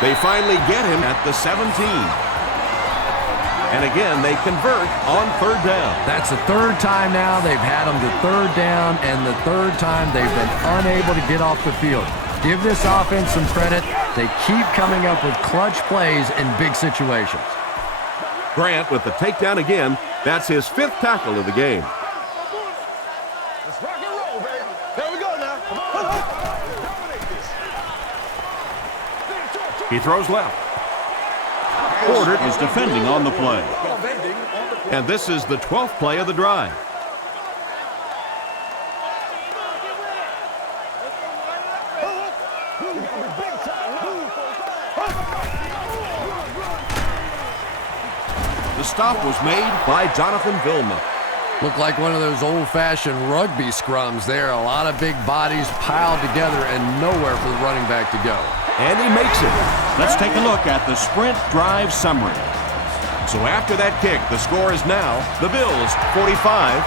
They finally get him at the 17. And again, they convert on third down. That's the third time now they've had him to third down, and the third time they've been unable to get off the field. Give this offense some credit. They keep coming up with clutch plays in big situations. Grant with the takedown again. That's his 5th tackle of the game. Let's rock and roll, baby. There we go now. He throws left. Porter is defending on the play. And this is the 12th play of the drive. The stop was made by Jonathan Vilma. Looked like one of those old-fashioned rugby scrums there. A lot of big bodies piled together and nowhere for the running back to go. And he makes it. Let's take a look at the sprint drive summary. So after that kick, the score is now the Bills 45,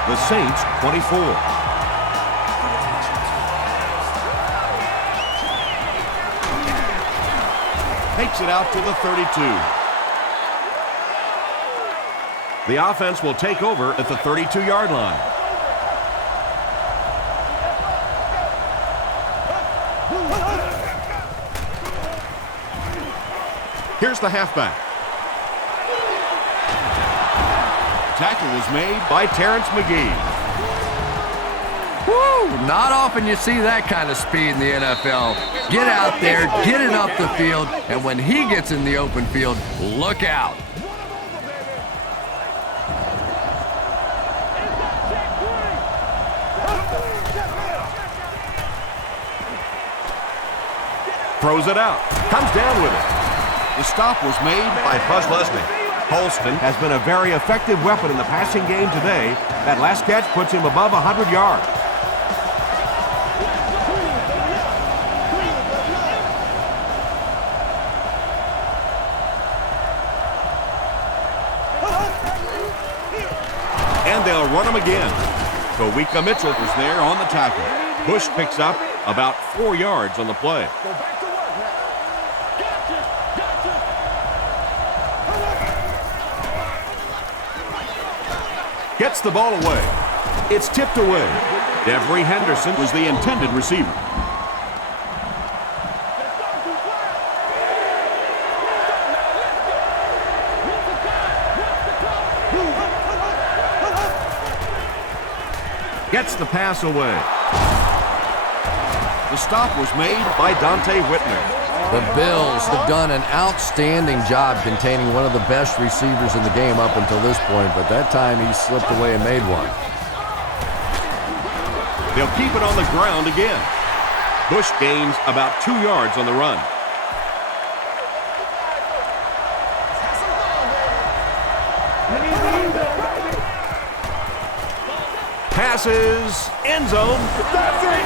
the Saints 24. Takes it out to the 32. The offense will take over at the 32-yard line. Here's the halfback. Tackle was made by Terrence McGee. Woo! Not often you see that kind of speed in the NFL. Get out there, get it up the field, and when he gets in the open field, look out. Throws it out. Comes down with it. The stop was made by Buzz Leslie. Holston has been a very effective weapon in the passing game today. That last catch puts him above 100 yards. And they'll run him again. Kawika Mitchell was there on the tackle. Bush picks up about 4 yards on the play. Gets the ball away. It's tipped away. Devery Henderson was the intended receiver. Gets the pass away. The stop was made by Dante Whitner. The Bills have done an outstanding job containing one of the best receivers in the game up until this point, but that time he slipped away and made one. They'll keep it on the ground again. Bush gains about 2 yards on the run. Passes, end zone.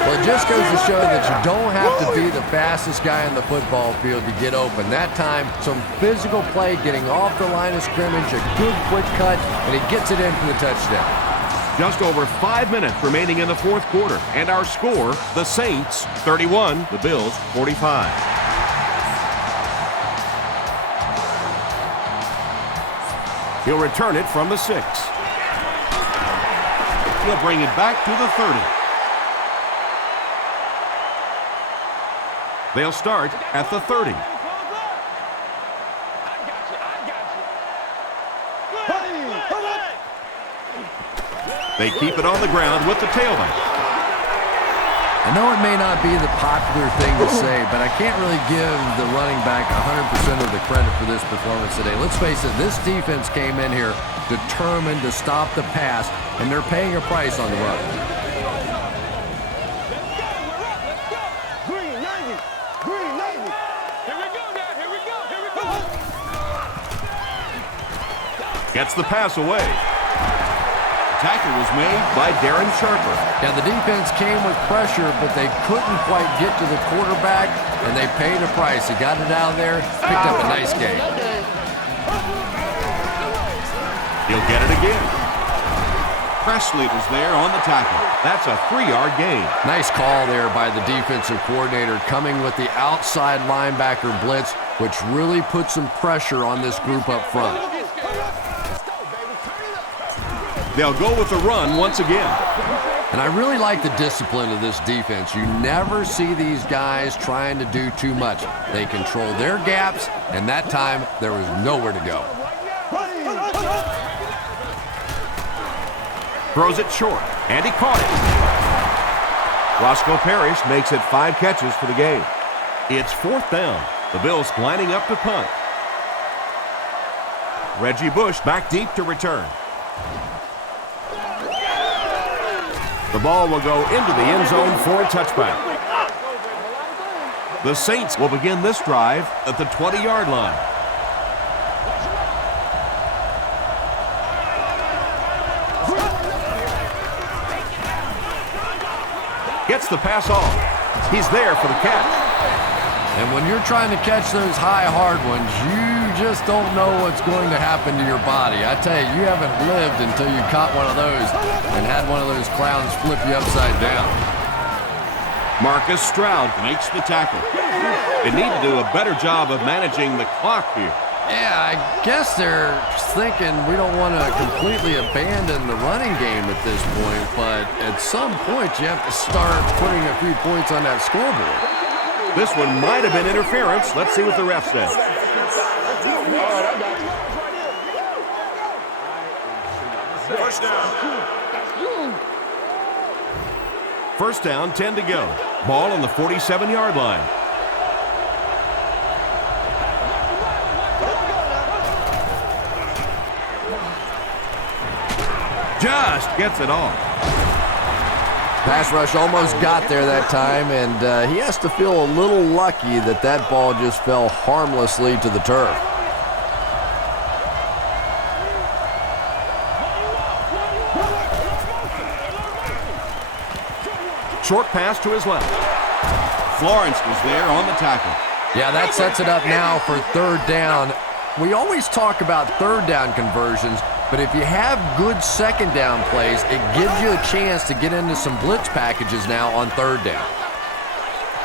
Well, it just goes to show that you don't have to be the fastest guy on the football field to get open. That time, some physical play, getting off the line of scrimmage, a good quick cut, and he gets it in for the touchdown. Just over 5 minutes remaining in the fourth quarter. And our score, the Saints 31, the Bills 45. He'll return it from the 6. He'll bring it back to the 30. They'll start at the 30. They keep it on the ground with the tailback. I know it may not be the popular thing to say, but I can't really give the running back 100% of the credit for this performance today. Let's face it, this defense came in here determined to stop the pass, and they're paying a price on the run. Green 90. Green 90. Here we go now. Here we go. Here we go. Gets the pass away. Tackle was made by Darren Sharper. Yeah, the defense came with pressure, but they couldn't quite get to the quarterback, and they paid a price. He got it out of there, picked up a nice game. He'll get it again. press leaders there on the tackle. That's a 3-yard gain. Nice call there by the defensive coordinator, coming with the outside linebacker blitz, which really put some pressure on this group up front. They'll go with the run once again. And I really like the discipline of this defense. You never see these guys trying to do too much. They control their gaps, and that time there was nowhere to go. Throws it short, and he caught it. Roscoe Parrish makes it 5 catches for the game. It's 4th down. The Bills lining up to punt. Reggie Bush back deep to return. The ball will go into the end zone for a touchback. The Saints will begin this drive at the 20-yard line. Gets the pass off. He's there for the catch. And when you're trying to catch those high, hard ones, you just don't know what's going to happen to your body. I tell you, you haven't lived until you caught one of those and had one of those clowns flip you upside down. Marcus Stroud makes the tackle. They need to do a better job of managing the clock here. Yeah, I guess they're thinking we don't want to completely abandon the running game at this point, but at some point you have to start putting a few points on that scoreboard. This one might have been interference. Let's see what the ref says. First down. First down, 10 to go. Ball on the 47-yard line. Just gets it off. Pass rush almost got there that time, and he has to feel a little lucky that that ball just fell harmlessly to the turf. Short pass to his left. Florence was there on the tackle. Yeah, that sets it up now for 3rd down. We always talk about 3rd down conversions, but if you have good 2nd down plays, it gives you a chance to get into some blitz packages now on 3rd down.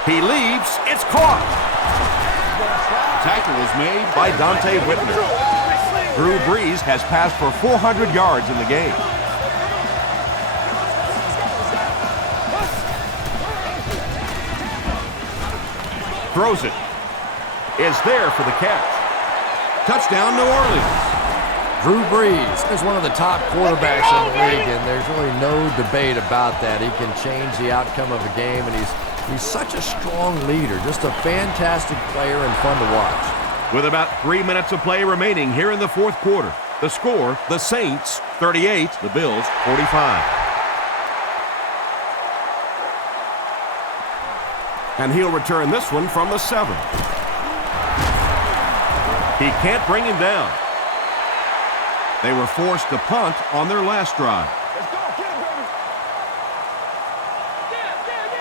He leaps. It's caught. Tackle was made By Dante Whitner. Drew Brees has passed for 400 yards in the game. Throws it. Is there for the catch. touchdown, New Orleans. Drew Brees is one of the top quarterbacks in the league, and there's really no debate about that. He can change the outcome of a game, and he's such a strong leader, just a fantastic player and fun to watch. With about 3 minutes of play remaining here in the 4th quarter, the score, the Saints 38, the Bills 45. And he'll return this one from the 7. He can't bring him down. They were forced to punt on their last drive. Let's go. Get it, baby.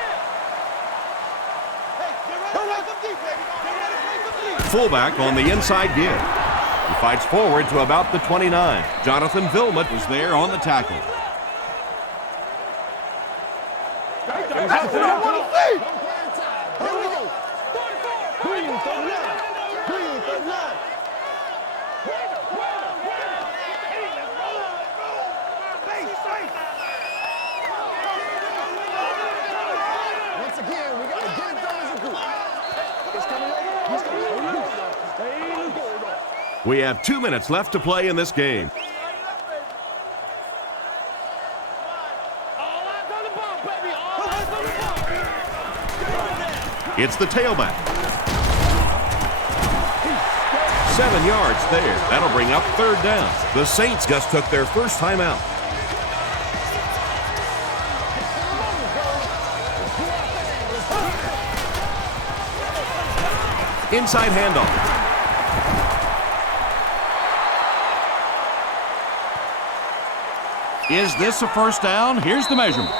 Hey, get ready to play some deep, baby. Get ready to play some deep. Fullback on the inside give. He fights forward to about the 29. Jonathan Vilmot was there on the tackle. That's what I want to see. Here we go. Green 39. Green 39. Once again, we got to get it done as a group. It's coming over. He's coming over. We have 2 minutes left to play in this game. It's the tailback. 7 yards there. That'll bring up 3rd down. The Saints just took their first time out. Inside handoff. Is this a first down? Here's the measurement.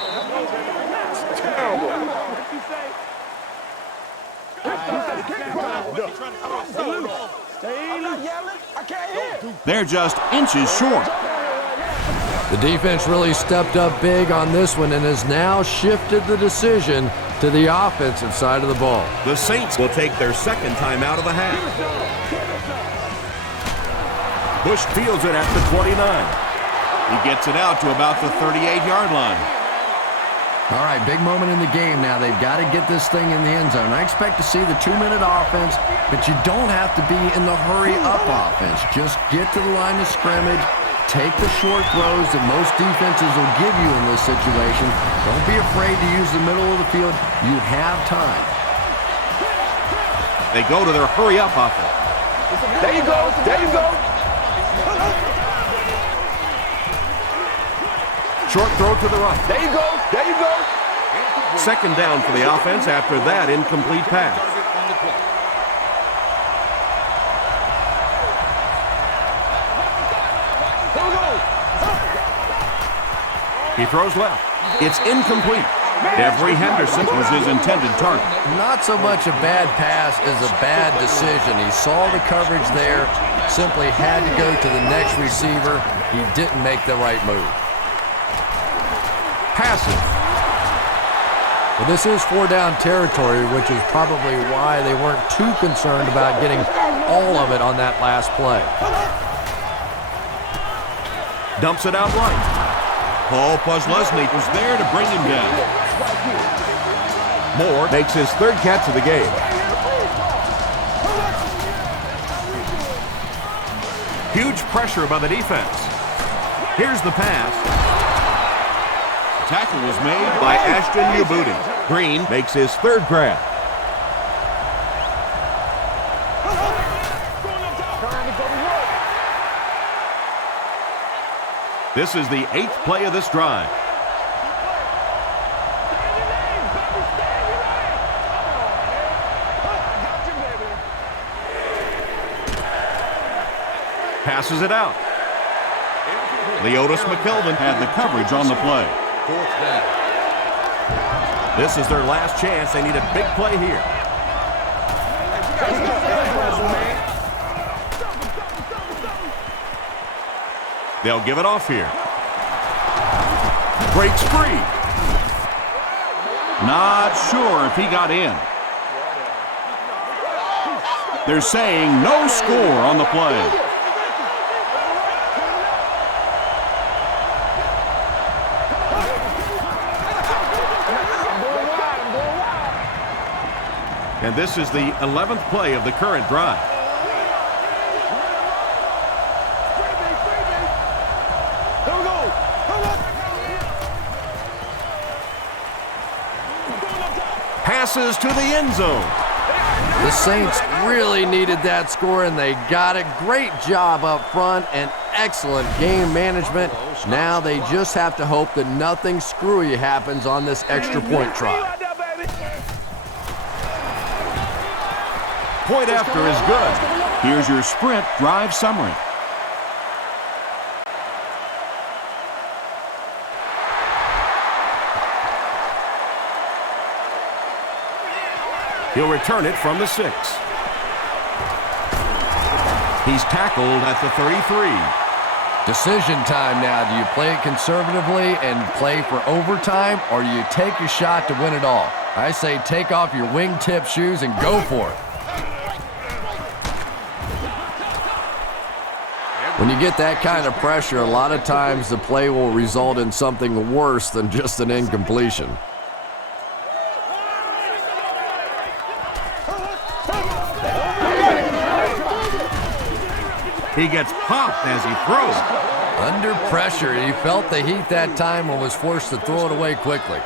They're just inches short. The defense really stepped up big on this one and has now shifted the decision to the offensive side of the ball. The Saints will take their second time out of the half. Bush fields it at the 29. He gets it out to about the 38-yard line. All right, big moment in the game now. They've got to get this thing in the end zone. I expect to see the 2-minute offense, but you don't have to be in the hurry-up offense. Just get to the line of scrimmage, take the short throws that most defenses will give you in this situation. Don't be afraid to use the middle of the field. You have time. They go to their hurry-up offense. There you go. There you go. Short throw to the right. There you go. There you go. Second down for the offense after that incomplete pass. He throws left. It's incomplete. Every Henderson was his intended target. Not so much a bad pass as a bad decision. He saw the coverage there, simply had to go to the next receiver. He didn't make the right move. Passes. Well, this is 4-down territory, which is probably why they weren't too concerned about getting all of it on that last play. Dumps it out right. Paul Polamalu was there to bring him down. Moore makes his third catch of the game. Huge pressure by the defense. Here's the pass. Tackle was made by Ashton Yabudi. Green makes his third grab. This is the 8th play of this drive. Passes it out. Leotis McKelvin had the coverage on the play. Fourth down. This is their last chance. They need a big play here. They'll give it off here. Breaks free. Not sure if he got in. They're saying no score on the play. And this is the 11th play of the current drive. Here we go. Passes to the end zone. The Saints really needed that score, and they got it. Great job up front and excellent game management. Now they just have to hope that nothing screwy happens on this extra point try. Point after is good. Here's your sprint drive summary. He'll return it from the 6. He's tackled at the 33. Decision time now. Do you play it conservatively and play for overtime, or do you take a shot to win it all? I say take off your wingtip shoes and go for it. When you get that kind of pressure, a lot of times the play will result in something worse than just an incompletion. He gets popped as he throws. Under pressure, he felt the heat that time and was forced to throw it away quickly.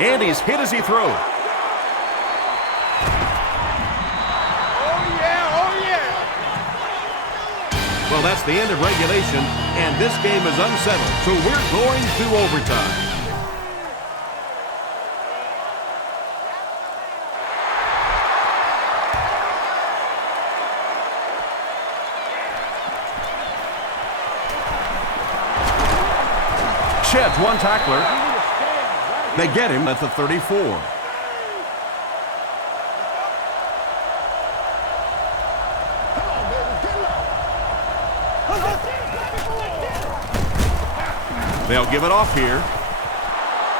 And he's hit as he throws. Well, that's the end of regulation, and this game is unsettled, so we're going to overtime. Sheds one tackler. They get him at the 34. They'll give it off here.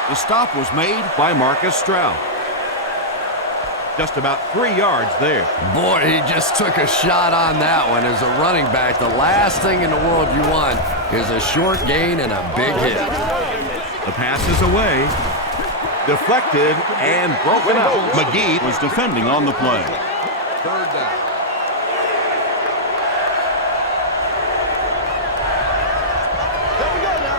The stop was made by Marcus Stroud. Just about 3 yards there. Boy, he just took a shot on that one. As a running back, the last thing in the world you want is a short gain and a big hit. The pass is away. Deflected and broken up. McGee was defending on the play. Third down. There we go now.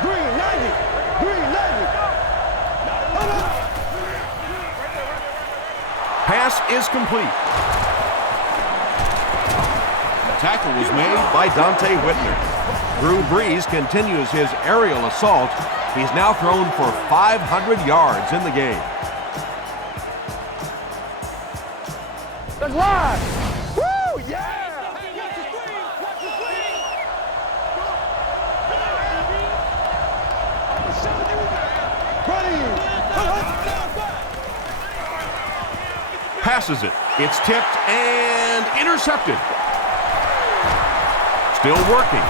Green 90. Green 90. Pass is complete. The tackle was made by Dante Whitner. Drew Brees continues his aerial assault. He's now thrown for 500 yards in the game. That's live. Woo, yeah. Passes it. It's tipped and intercepted. Still working.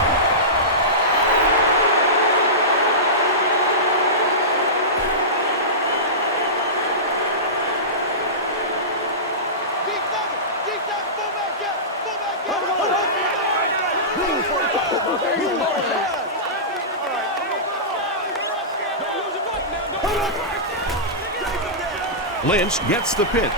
Lynch gets the pitch.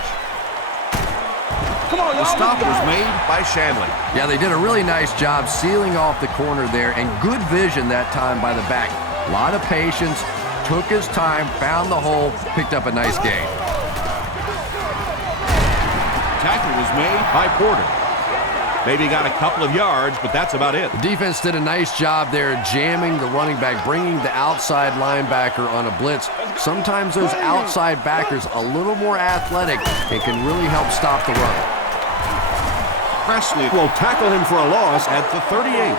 The stop was made by Shanley. Yeah, they did a really nice job sealing off the corner there, and good vision that time by the back. A lot of patience, took his time, found the hole, picked up a nice gain. Tackle was made by Porter. Maybe got a couple of yards, but that's about it. The defense did a nice job there jamming the running back, bringing the outside linebacker on a blitz. Sometimes those outside backers a little more athletic and can really help stop the run. Presley will tackle him for a loss at the 38.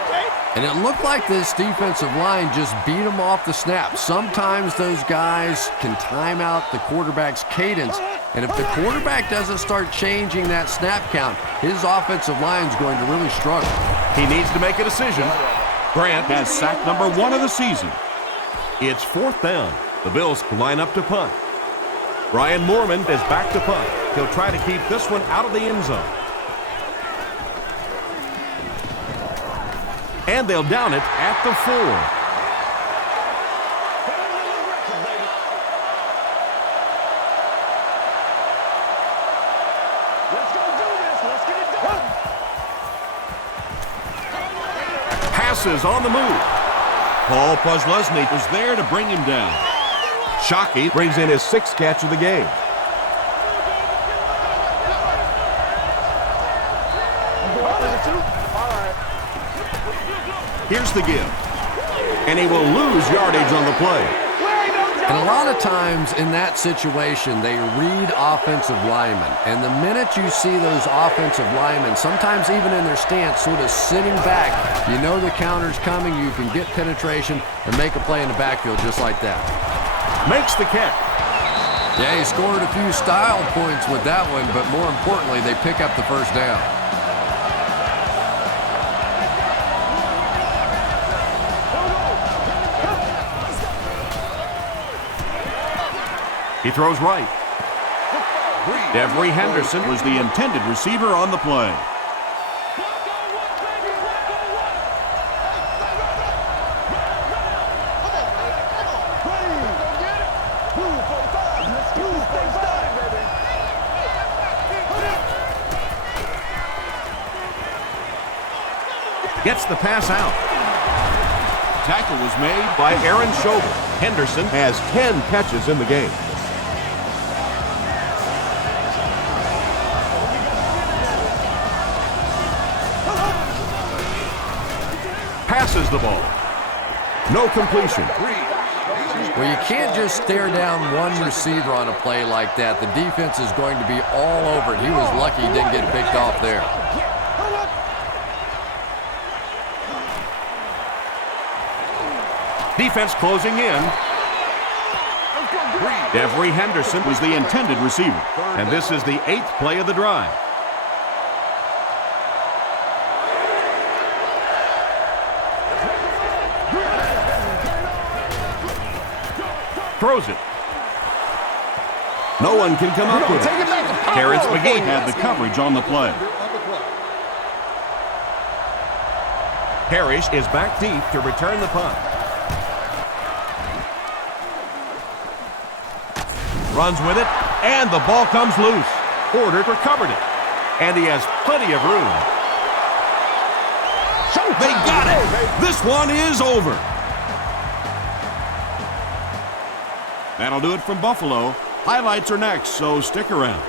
And it looked like this defensive line just beat him off the snap. Sometimes those guys can time out the quarterback's cadence. And if the quarterback doesn't start changing that snap count, his offensive line's going to really struggle. He needs to make a decision. Grant has sack number 1 of the season. It's 4th down. The Bills line up to punt. Brian Moorman is back to punt. He'll try to keep this one out of the end zone. And they'll down it at the 4. Let's go do this. Let's get it done. Passes on the move. Paul Posluszny was there to bring him down. Shockey brings in his 6th catch of the game. Here's the give. And he will lose yardage on the play. And a lot of times in that situation, they read offensive linemen. And the minute you see those offensive linemen, sometimes even in their stance, sort of sitting back, you know the counter's coming, you can get penetration and make a play in the backfield just like that. Makes the catch. Yeah, he scored a few style points with that one, but more importantly, they pick up the first down. He throws right. Devery Henderson was the intended receiver on the play. Gets the pass out. Tackle was made by Aaron Schober. Henderson has 10 catches in the game. Passes the ball. No completion. Well, you can't just stare down one receiver on a play like that. The defense is going to be all over it. He was lucky he didn't get picked off there. Defense closing in. Devery Henderson was the intended receiver. And this is the 8th play of the drive. throws it. No one can come up with it. Take it back to Terrence McGee had the coverage on the play. Parrish is back deep to return the punt. Runs with it, and the ball comes loose. Fordert recovered it, and he has plenty of room. They got it! This one is over. That'll do it from Buffalo. Highlights are next, so stick around.